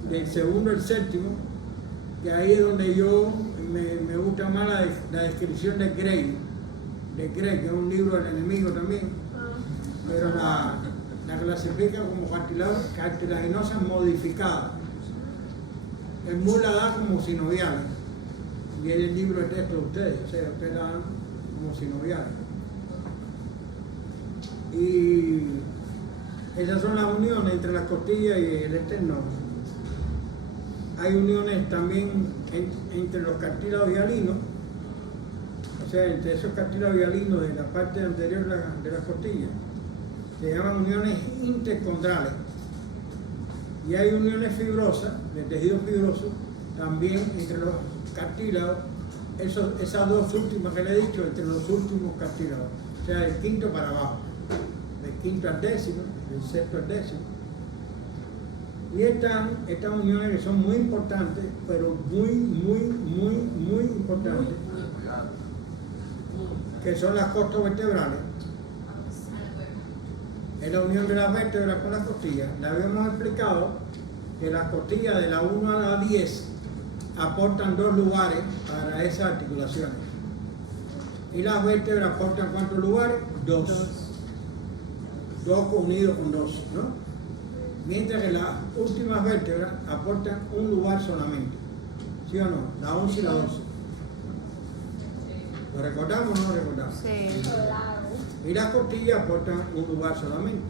del segundo al séptimo, que ahí es donde yo me gusta más la descripción de Gray, que es un libro del enemigo también, pero la clasifica como cartilaginosa modificada. En Moore la da como sinoviales, y es el libro de texto de ustedes, o sea, ustedes la dan como sinoviales. Y esas son las uniones entre la costilla y el esternón. Hay uniones también entre los cartílagos hialinos, o sea, entre esos cartílagos hialinos de la parte anterior de las costillas, se llaman uniones intercondrales. Y hay uniones fibrosas, de tejido fibroso, también entre los cartílagos, esas dos últimas que le he dicho, entre los últimos cartílagos, o sea, del quinto para abajo, del quinto al décimo, del sexto al décimo. Y están estas uniones que son muy importantes, pero muy importantes, que son las costas vertebrales. Es la unión de las vértebras con las costillas. Le habíamos explicado que las costillas de la 1 a la 10 aportan 2 lugares para esas articulaciones. Y las vértebras aportan ¿cuántos lugares? 2. 2 unidos con 2, ¿no? Mientras que las últimas vértebras aportan un lugar solamente. ¿Sí o no? La 11 y la 12. ¿Lo recordamos o no lo recordamos? Sí. Y las costillas aportan un lugar solamente.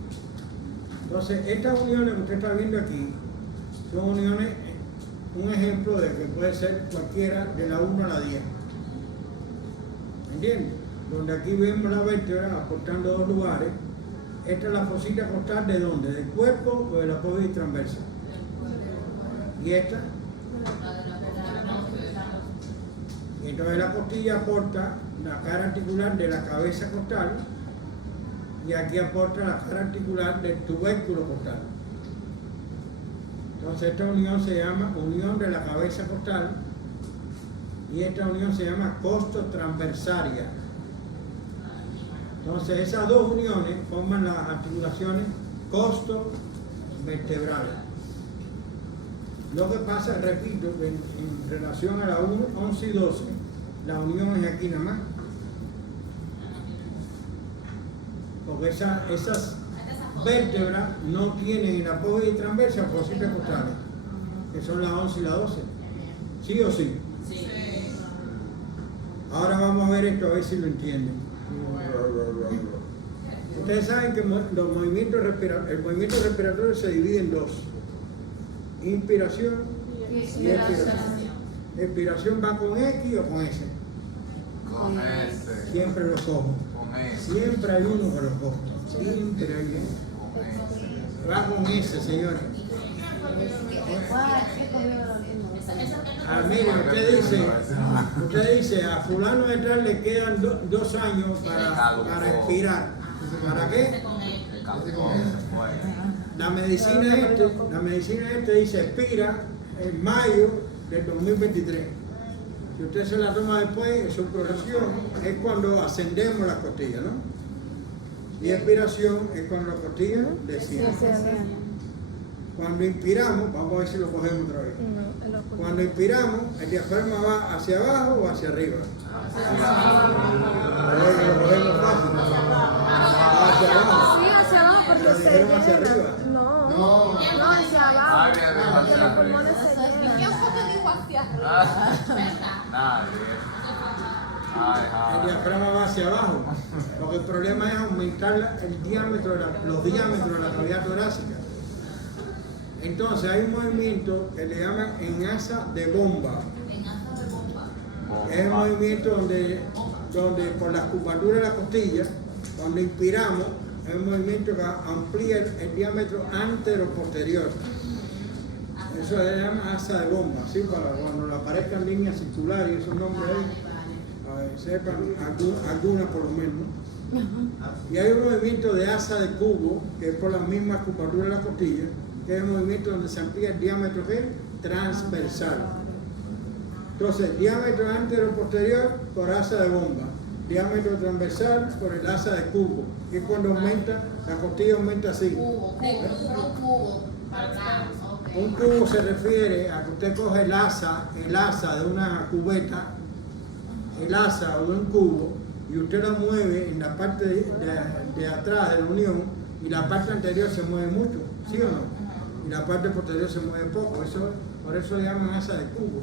Entonces, estas uniones que usted está viendo aquí son uniones, un ejemplo de que puede ser cualquiera de la 1 a la 10. ¿Entiendes? Donde aquí vemos la vértebra aportando 2 lugares. Esta es la fosita costal ¿de dónde? ¿Del cuerpo o de la pelvis transversa? ¿Y esta? Y entonces la costilla aporta la cara articular de la cabeza costal y aquí aporta la cara articular del tubérculo costal. Entonces esta unión se llama unión de la cabeza costal y esta unión se llama costo transversaria. Entonces esas dos uniones forman las articulaciones costo vertebrales. Lo que pasa, repito, en relación a la 1, 11 y 12, la unión es aquí nada más. Porque esas vértebras no tienen en la pelvis transversa fositas costales, que son las 11 y la 12. ¿Sí o sí? Sí. Ahora vamos a ver esto, a ver si lo entienden. Ustedes saben que el movimiento respiratorio se divide en 2. Inspiración y expiración. Expiración va con X o con S. Con ese. Siempre lo cojo. Con eso. Siempre hay uno que lo costa. Siempre hay uno. Con eso. Va con ese, señores. Ah, mire, usted dice, a fulano de tal le quedan 2 años para expirar. ¿Para qué? La medicina este dice expira en mayo del 2023. Si usted se la toma después, su progresión es cuando ascendemos las costillas, ¿no? Y expiración es cuando las costillas descienden. Cuando inspiramos, vamos a ver si lo cogemos otra vez. Cuando inspiramos, el diafragma va hacia abajo o hacia arriba. Lo cogemos fácil. Va hacia abajo. Sí, hacia abajo porque Lo se dijeron hacia llena. arriba. No, hacia abajo. Ay, bien, Los bien. pulmones se llenan. ¿Quién fue que dijo hacia arriba? Nadie. Ay, El ay. diafragma va hacia abajo. Porque el problema es aumentar el diámetro, los diámetros de la cavidad torácica. Entonces hay un movimiento que le llaman enasa de bomba. Es el movimiento donde por las curvaturas de la costilla, cuando inspiramos, es un movimiento que amplía el diámetro antero-posterior. Eso se llama asa de bomba, ¿sí? Para cuando le aparezcan líneas circulares y esos nombres ahí, a ver, sepan algunas por lo menos. Y hay un movimiento de asa de cubo, que es por las mismas curvaturas de la costilla, que es el movimiento donde se amplía el diámetro ¿qué? Transversal. Entonces, diámetro antero-posterior por asa de bomba, diámetro transversal por el asa de cubo, que es cuando aumenta, la costilla aumenta así. Un cubo se refiere a que usted coge el asa de una cubeta, el asa o de un cubo, y usted lo mueve en la parte de atrás de la unión, y la parte anterior se mueve mucho, ¿sí o no? Y la parte posterior se mueve poco, por eso le llaman asa de cubo.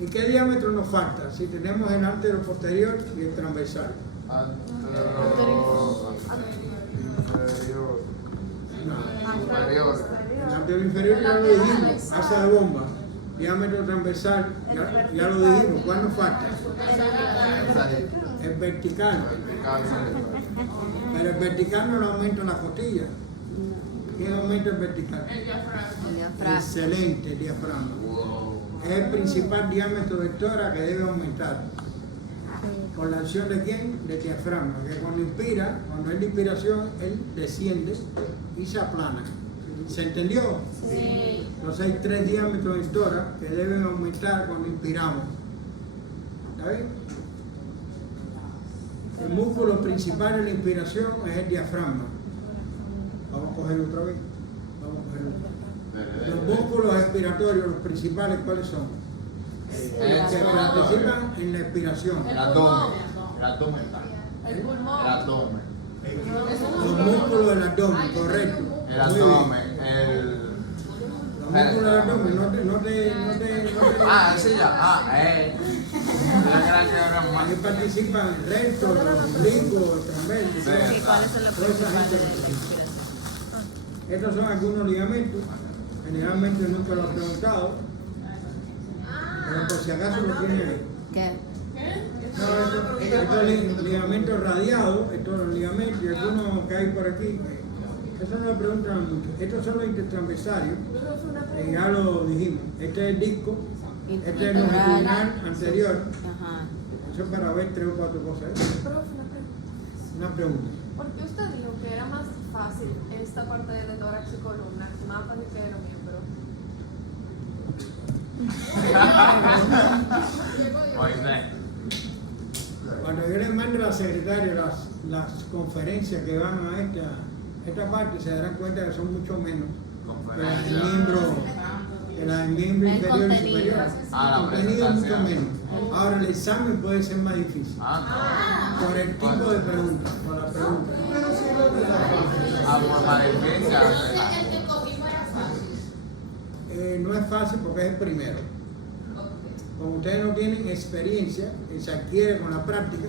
¿Y qué diámetro nos falta? Si tenemos el antero posterior y el transversal. Superior. El antero inferior ya lo dijimos, asa de bomba. Diámetro transversal, ya lo dijimos. ¿Cuál nos falta? El vertical. Pero el vertical no lo aumenta la costilla. ¿Quién aumenta el vertical? El diafragma. El diafragma. Excelente, el diafragma. Es el principal diámetro del tórax que debe aumentar. ¿Por la acción de quién? Del diafragma. Que cuando inspira, cuando es la inspiración, él desciende y se aplana. ¿Se entendió? Sí. Entonces hay 3 diámetros del tórax que deben aumentar cuando inspiramos. ¿Está bien? El músculo principal de la inspiración es el diafragma. Vamos a cogerlo otra vez. Vamos a cogerlo. Los músculos expiratorios, los principales, ¿cuáles son? Los que participan en la expiración. El abdomen. El abdomen. El pulmón. El abdomen. Los músculos del abdomen, correcto. El Muy bien. abdomen. Los músculos del abdomen, no te. Ah, ese ya. Ahí participan el recto, los oblicuos, el transverso. Sí, ¿cuáles son los Toda esa principales gente. de la inspiración? Estos son algunos ligamentos. Generalmente nunca lo han preguntado. Pero por si acaso lo tienen ahí. ¿Qué? No, estos ligamentos radiados, estos ligamentos y algunos que hay por aquí, eso no lo preguntan mucho. Estos son los intertransversarios, ya lo dijimos. Este es el disco, este es el longitudinal anterior. Ajá. Eso es para ver 3 o 4 cosas. Profe, Una pregunta. ¿Por qué usted dijo que era más fácil esta parte de tórax y columna? Más fácil que era miembro. Moisés. Cuando yo les mando a la secretaria las conferencias que van a esta parte, se darán cuenta que son mucho menos que las del miembro, El inferior y contenido. superior. Ah, la El contenido es mucho presentación. menos. Ahora el examen puede ser más difícil. Por el tipo de pregunta, por la pregunta. Por más difícil. No es fácil porque es el primero. Como ustedes no tienen experiencia, se adquiere con la práctica.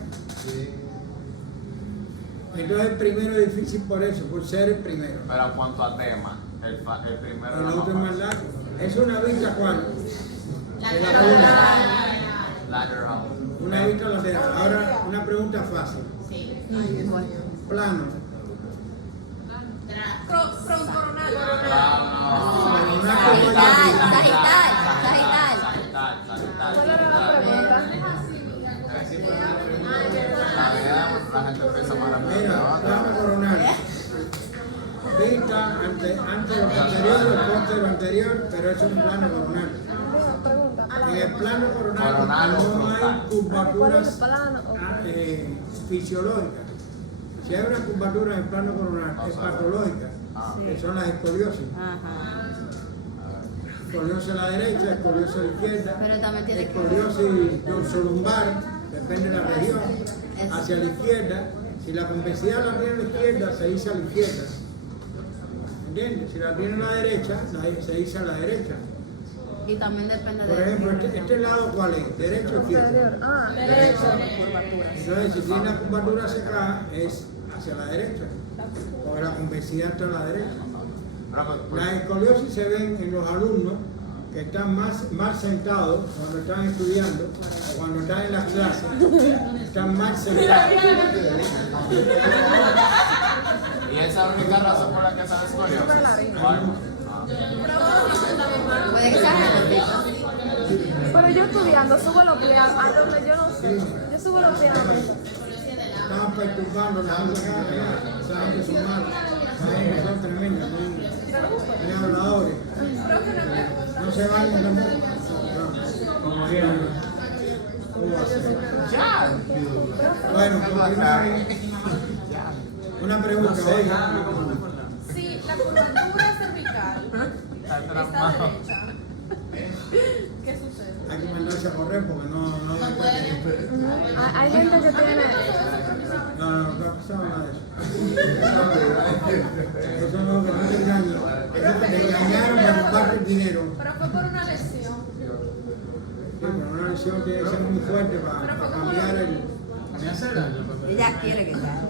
Entonces el primero es difícil por eso, por ser el primero. Pero en cuanto a tema, el primero El era otro es más fácil. largo. Es una vista cuál. De la columna. Lateral. Una vista lateral. Ahora, una pregunta fácil. Sí. Plano. Coronal. Sagital. ¿Cuál era la pregunta? La gente empieza más rápido. Mira, plano coronal. Vista antes de lo anterior, después de lo anterior, pero es un plano coronal. Pregunta. En el plano coronal Coronal o no hay frontal. ¿Cuál es el curvaturas plano? fisiológicas. Si hay una curvatura en el plano coronal, es patológica, que son las escoliosis. Ajá. Escoliosis a la derecha, escoliosis a la izquierda, Pero también tiene que escoliosis dorsolumbar, depende de la región, Eso. hacia la izquierda. Si la convexidad la tiene a la izquierda, se dice a la izquierda. ¿Entiendes? Si la tiene a la derecha, se dice a la derecha. Y también depende Por de ejemplo, este lado, ¿cuál es? ¿Derecho o izquierdo? Posterior. Ah, Derecho. Entonces, si tiene una curvatura hacia acá, es hacia la derecha, porque la convexidad está a la derecha. Las escoliosis se ven en los alumnos que están más sentados cuando están estudiando o cuando están en las clases, están más sentados. ¿Y esa es la única razón por la que sale escoliosis? Puede que sea genético. pero yo estudiando subo los pies a donde yo no sé. Yo subo los pies a donde Están perturbando la gente acá, esa gente son malos, esa gente son tremendas, muy habladores. No se vayan tampoco. No. Como quieran. ¿Cómo va a ser? Bueno, continuamos. Una pregunta, oiga. Si la curvatura cervical está derecha, ¿qué sucede? Hay que mandarse a correr porque no hay gente que tiene. No ha pasado nada de eso. Eso no, que no te engañen. Eso que te engañaron para robarte el dinero. Pero fue por una lesión. Sí, pero una lesión tiene que ser muy fuerte para cambiar el. Ella quiere que sea.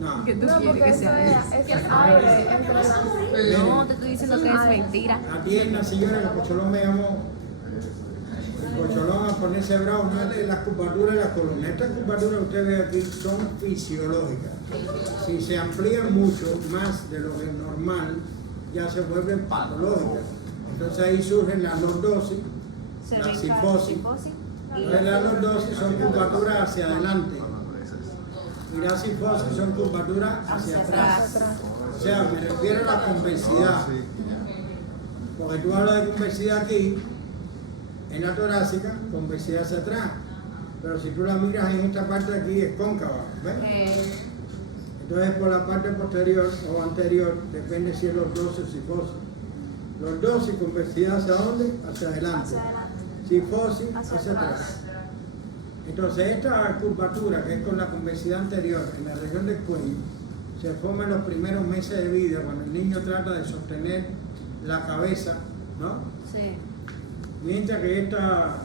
No. Que tú No, quieres porque que eso sea. es aire entre las. No, te estoy diciendo que es mentira. Atienda, señora, que el Pocholón me llamó. El Pocholón a ponerse bravo, no es de las curvaturas de la columna. Estas curvaturas que usted ve aquí son fisiológicas. Si se amplían mucho más de lo que es normal, ya se vuelven patológicas. Entonces ahí surgen las lordosis, la cifosis. Entonces las lordosis son curvaturas hacia adelante y las cifosis son curvaturas hacia atrás. O sea, me refiero a la convexidad. Porque tú hablas de convexidad aquí, en la torácica, convexidad hacia atrás. Pero si tú la miras en esta parte de aquí, es cóncava, ¿ves? Entonces por la parte posterior o anterior, depende si es lordosis o cifosis. Lordosis, convexidad hacia dónde? Hacia adelante. Cifosis hacia atrás. Entonces esta curvatura, que es con la convexidad anterior en la región del cuello, se forma en los primeros meses de vida, cuando el niño trata de sostener la cabeza, ¿no? Sí. Mientras que esta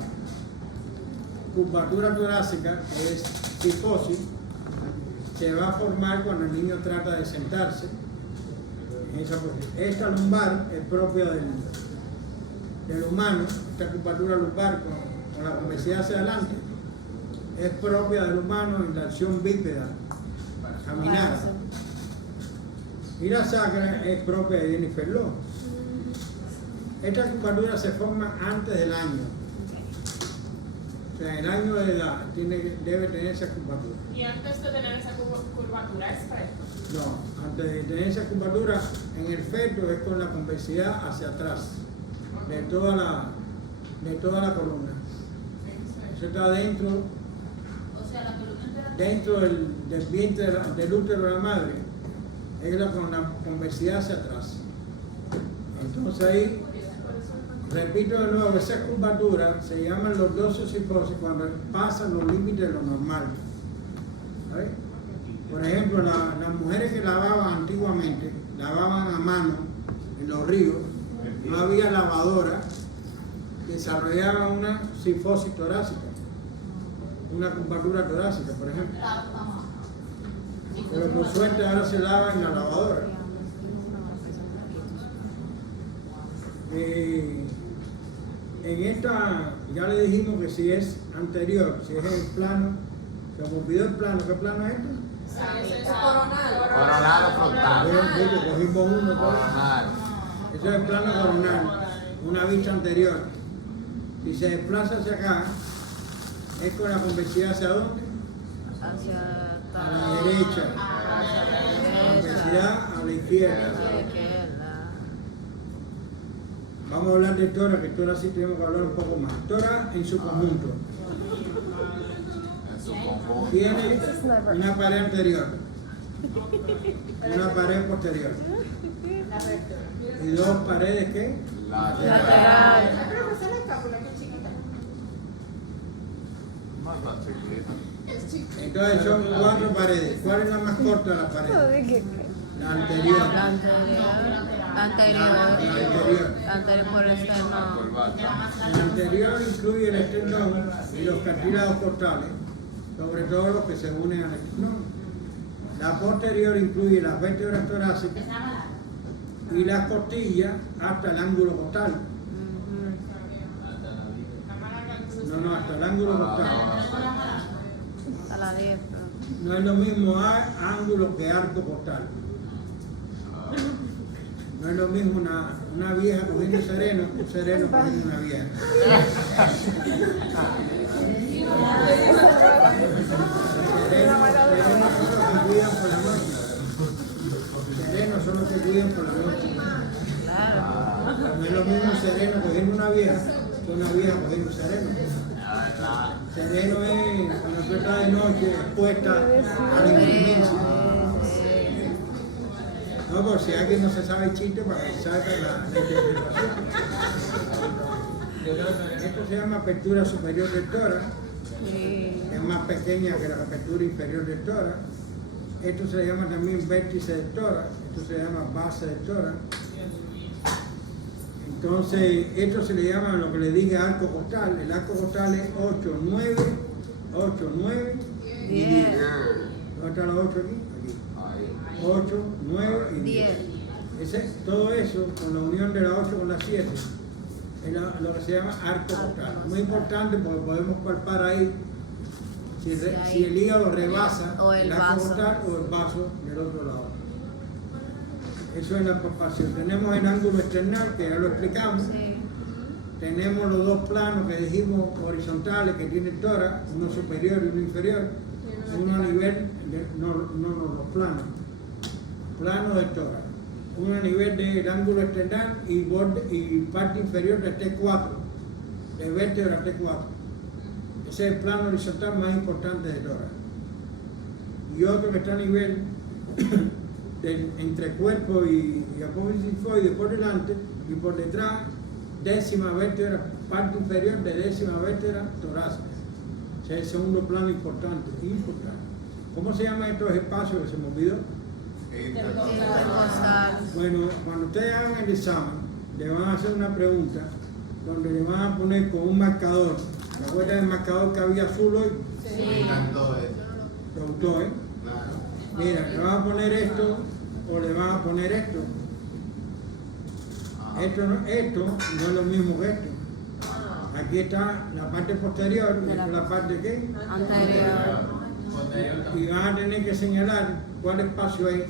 curvatura torácica, que es cifosis, se va a formar cuando el niño trata de sentarse en esa posición. Esta lumbar es propia del humano, esta curvatura lumbar con la convexidad hacia adelante, es propia del humano en la acción bípeda, caminar. Y la sacra es propia de Jennifer Love. Esta curvatura se forma antes del año. O sea, el año de edad debe tener esa curvatura. Y antes de tener esa curvatura es feto. No, antes de tener esa curvatura, en el feto es con la convexidad hacia atrás, de toda la columna. Eso está dentro del vientre, del útero de la madre, es con la convexidad hacia atrás. Entonces ahí, repito de nuevo, esas curvaturas se llaman lordosis o cifosis cuando pasan los límites de lo normal. ¿Sabes? Por ejemplo, las mujeres que lavaban antiguamente, lavaban a mano en los ríos, no había lavadora, desarrollaban una cifosis torácica, una curvatura torácica, por ejemplo. Pero por suerte ahora se lava en la lavadora. En esta, ya le dijimos que si es anterior, si es el plano, se me olvidó el plano, ¿qué plano es este? Es coronal. Coronal o frontal. Cogimos uno, pues. Coronal. Eso es el plano coronal, una vista anterior. Si se desplaza hacia acá, es con la convexidad hacia dónde? Hacia A la derecha. La convexidad a la izquierda. Vamos a hablar de tora, que tora sí tenemos que hablar un poco más. Tora en su conjunto. En su conjunto. Tiene una pared anterior, una pared posterior. Y dos paredes, ¿qué? Lateral. Ay, pero esa es la escápula, que es chiquita. Más la chiquita. Entonces son 4 paredes. ¿Cuál es la más corta de las paredes? La anterior. La anterior. La anterior. Por este Por no. baja. El anterior incluye el esternón y los cartílagos costales, sobre todo los que se unen al esternón. La posterior incluye las vértebras torácicas y las costillas hasta el ángulo costal. No, hasta el ángulo costal. A la 10. No es lo mismo ángulo que arco costal. No es lo mismo una vieja cogiendo sereno que un sereno cogiendo una vieja. Serenos son los que cuidan por la noche. Claro. No es lo mismo un sereno cogiendo una vieja que una vieja cogiendo un sereno. Sereno es cuando tú estás de noche expuesta a la inclemencia. No, por si alguien no se sabe el chiste, para que saque la interpretación. Esto se llama apertura superior del tórax. Es más pequeña que la apertura inferior del tórax. Esto se llama también vértice del tórax. Esto se llama base del tórax. Entonces, esto se le llama lo que le dije arco costal. El arco costal es 8, 9 y 10. ¿Dónde está la 8 aquí? Aquí. 8, 9 y 10. Todo eso, con la unión de la 8 con la 7, es lo que se llama arco costal. Muy importante porque podemos palpar ahí si el hígado rebasa O el el arco vaso. costal o el vaso del otro lado. Eso es la palpación. tenemos el ángulo external, que ya lo explicamos. Sí. Tenemos los dos planos que dijimos horizontales que tiene el tórax, uno superior y uno inferior, uno a nivel de, no los planos, plano del tórax, uno a nivel del ángulo external y parte inferior del T4, de vértebra T4. Ese es el plano horizontal más importante del tórax. Y otro que está a nivel entre cuerpo y apófisis linfoide por delante y por detrás, décima vértebra, parte inferior de décima vértebra torácica. O sea, el segundo plano importante. ¿Cómo se llaman estos espacios que se me olvidó? Intercostal. Bueno, cuando ustedes hagan el examen, le van a hacer una pregunta donde le van a poner con un marcador. ¿Se acuerdan del marcador que había azul hoy? Me encantó eso. Lo gustó, ¿eh? Claro. Mira, le van a poner esto o le van a poner esto. Esto no es lo mismo que esto. Aquí está la parte posterior, y esta es la parte ¿qué? Anterior. Y van a tener que señalar cuál espacio hay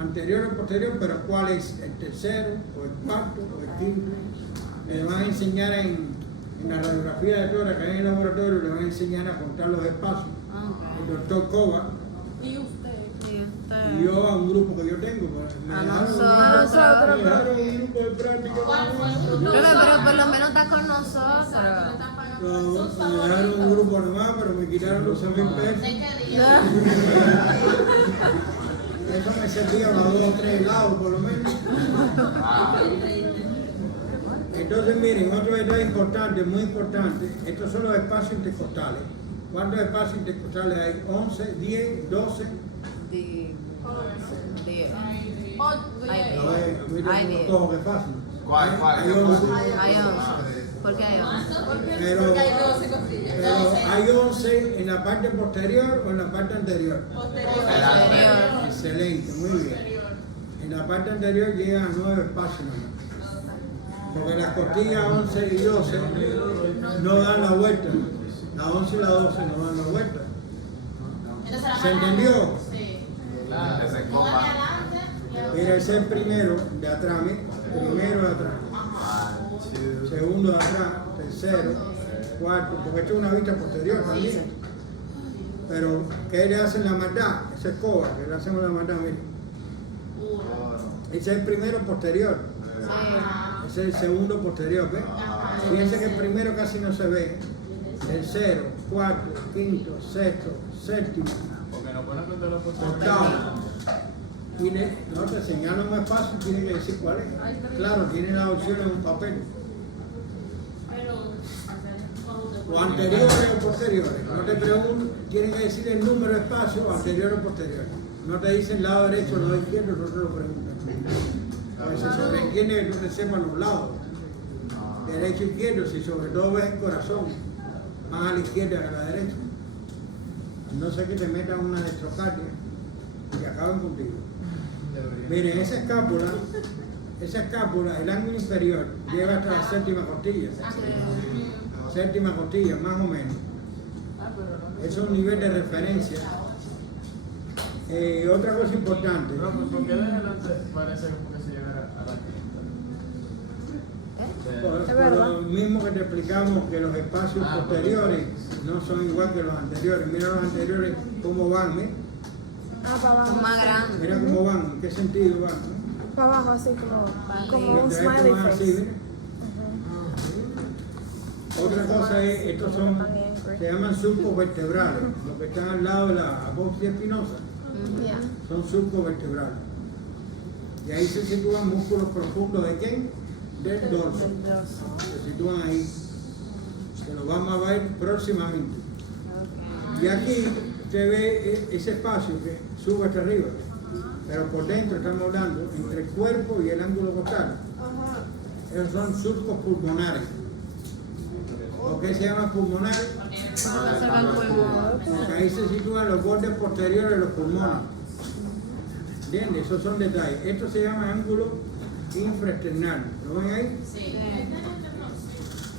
anterior o posterior, pero cuál es el tercero, o el cuarto, o el quinto. Le van a enseñar en la radiografía de tórax que hay en el laboratorio, le van a enseñar a contar los espacios. El doctor Cova ¿Y usted? y yo a un grupo que yo tengo. Pues, me A dejaron nosotros. me dejaron un grupo de práctica. Pero por lo menos está con nosotros. No, me dejaron un grupo nomás, pero me quitaron los 100.000 pesos. Eso me servía para 2 o 3 helados por lo menos. Entonces miren, otro detalle importante, muy importante, estos son los espacios intercostales. ¿Cuántos espacios intercostales hay? 11, 10, 12. Hay 10. Cojo que fácil. ¿Cuál? Hay 11. Hay 11. ¿Por qué hay 11? Pero, Porque hay 12 costillas. pero hay 11 en la parte posterior o en la parte anterior. Anterior. Excelente, muy bien. En la parte anterior llegan a 9 espacios nomás. Porque las costillas 11 y 12 no dan la vuelta. Las 11 y las 12 no dan la vuelta. Entonces, la ¿Se entendió? Sí. Claro, ese Una de copa. adelante y la Mira, ese es el primero de atrás, ¿ves? Primero de atrás. Segundo de atrás, tercero, cuarto, porque esto es una vista posterior también. Pero, ¿qué le hacen la maldad? Esa escoba, que le hacemos la maldad, miren. Ese es el primero posterior. Ese es el segundo posterior, ¿ves? Fíjense que el primero casi no se ve. Tercero, cuarto, quinto, sexto, séptimo, Porque no ponen cuenta los octavo. No, te señalan un espacio y tiene que decir cuál es. Claro, tiene la opción en un papel. O anteriores o posteriores. No te pregunto, tienen que decir el número de espacio, anterior o posterior. No te dicen lado derecho o lado izquierdo, no te lo preguntan. A veces sobreentiende que no te sepan los lados. Derecho e izquierdo, si sobre todo ves el corazón, más a la izquierda que a la derecha. No sé que te metan una electrocardia y acaben contigo. Miren, esa escápula, el ángulo inferior, llega hasta la séptima costilla. Séptima costilla, más o menos. Eso es un nivel de referencia. Otra cosa importante. No, pues porque de adelante parece como que se llegara a la quinta. Por lo mismo que te explicamos que los espacios posteriores no son igual que los anteriores. Mira los anteriores cómo van, ¿eh? Para abajo. Son más grandes. Mira cómo van, en qué sentido van. Para abajo, así como un Mientras smiley estos van así, face. ¿ves? Otra cosa es, estos son, se llaman surcos vertebrales, los que están al lado de la apófisis espinosa, Yeah. son surcos vertebrales. Y ahí se sitúan músculos profundos de quién? Del dorso. Se sitúan ahí, que lo vamos a ver próximamente. Y aquí se ve ese espacio que sube hasta arriba, pero por dentro estamos hablando entre el cuerpo y el ángulo costal. Esos son surcos pulmonares. ¿Por qué se llama pulmonares? Observa el pulmón. Porque ahí se sitúan los bordes posteriores de los pulmones. ¿Entiendes? Esos son detalles. Esto se llama ángulo infraesternal. ¿Lo ven ahí? Sí.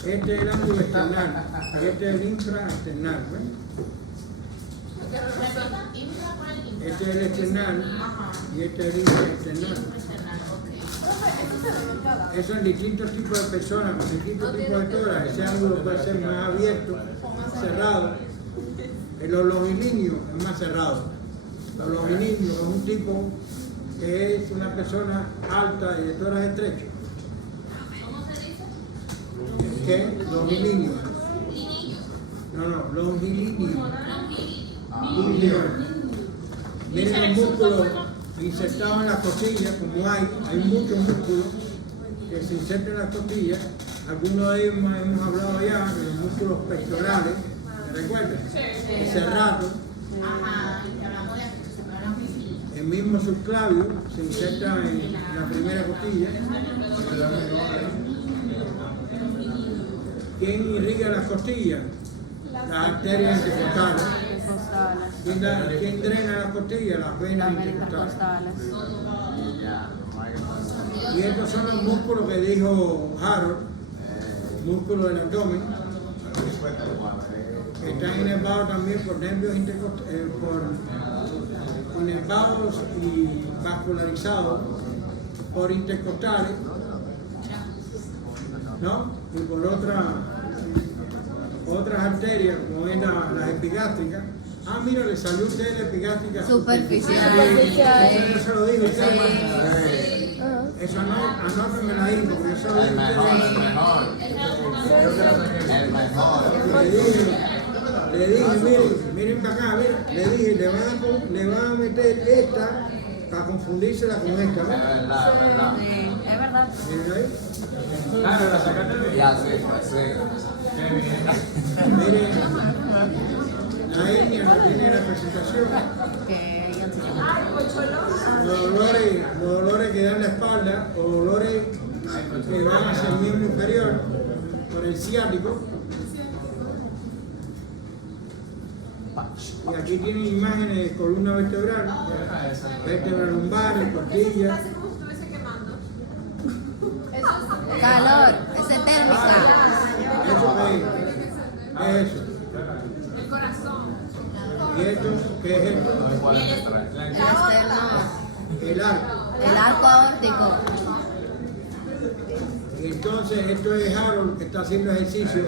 Este es el ángulo external y este es el infraesternal. ¿Ven? Repita, infra por el infra. Este es el external y este es el infraesternal. Infraesternal, ok. Eso en distintos tipos de personas, con distintos tipos de toras. Ese ángulo puede ser más abierto, cerrado. En los longilíneos es más cerrado. Los longilíneos es un tipo que es una persona alta y de toras estrechas. ¿Cómo se dice? ¿Qué? Longilíneo. No, longilíneo. Longilíneo. Miren los músculos insertados en las costillas, como hay muchos músculos que se insertan en las costillas. Algunos de ellos hemos hablado ya, de los músculos pectorales, ¿me recuerdan? El serrato, Ajá, y que hablamos de aquí, se habla muy el mismo subclavio se inserta en la primera costilla. ¿Quién irriga las costillas? Las arterias intercostales. ¿Quién drena las costillas? Las venas intercostales. Y estos son los músculos que dijo Harold, músculos del abdomen, que están inervados también por nervios por inervados y vascularizados por intercostales, ¿no? Y por otras arterias, como es las epigástricas. Ah, mira, le salió a usted la epigástrica Superficial. Eso no se lo digo, usted, Sí. eso anótenmela ahí, porque eso lo El digo mejor, usted. el mejor. El mejor. Le dije, miren para acá, le dije, le van a meter esta para confundírsela con esta, Es ¿no? verdad, es verdad. Sí, es verdad. Miren ahí. Claro, la sacaste bien. Ya, sí, Qué bien. Miren, la etnia no tiene representación. Que ellos tienen. Los dolores que dan en la espalda o dolores que van hacia el miembro inferior por el ciático. Y aquí tienen imágenes de columna vertebral, vértebra lumbar, costilla. Parece como si estuviese quemando. Eso Calor, ese es térmica. ¿Eso qué es? Eso. El corazón. ¿Y esto? ¿Qué es esto? El esternón, El arco. el arco aórtico. Y entonces esto es Harold que está haciendo ejercicio.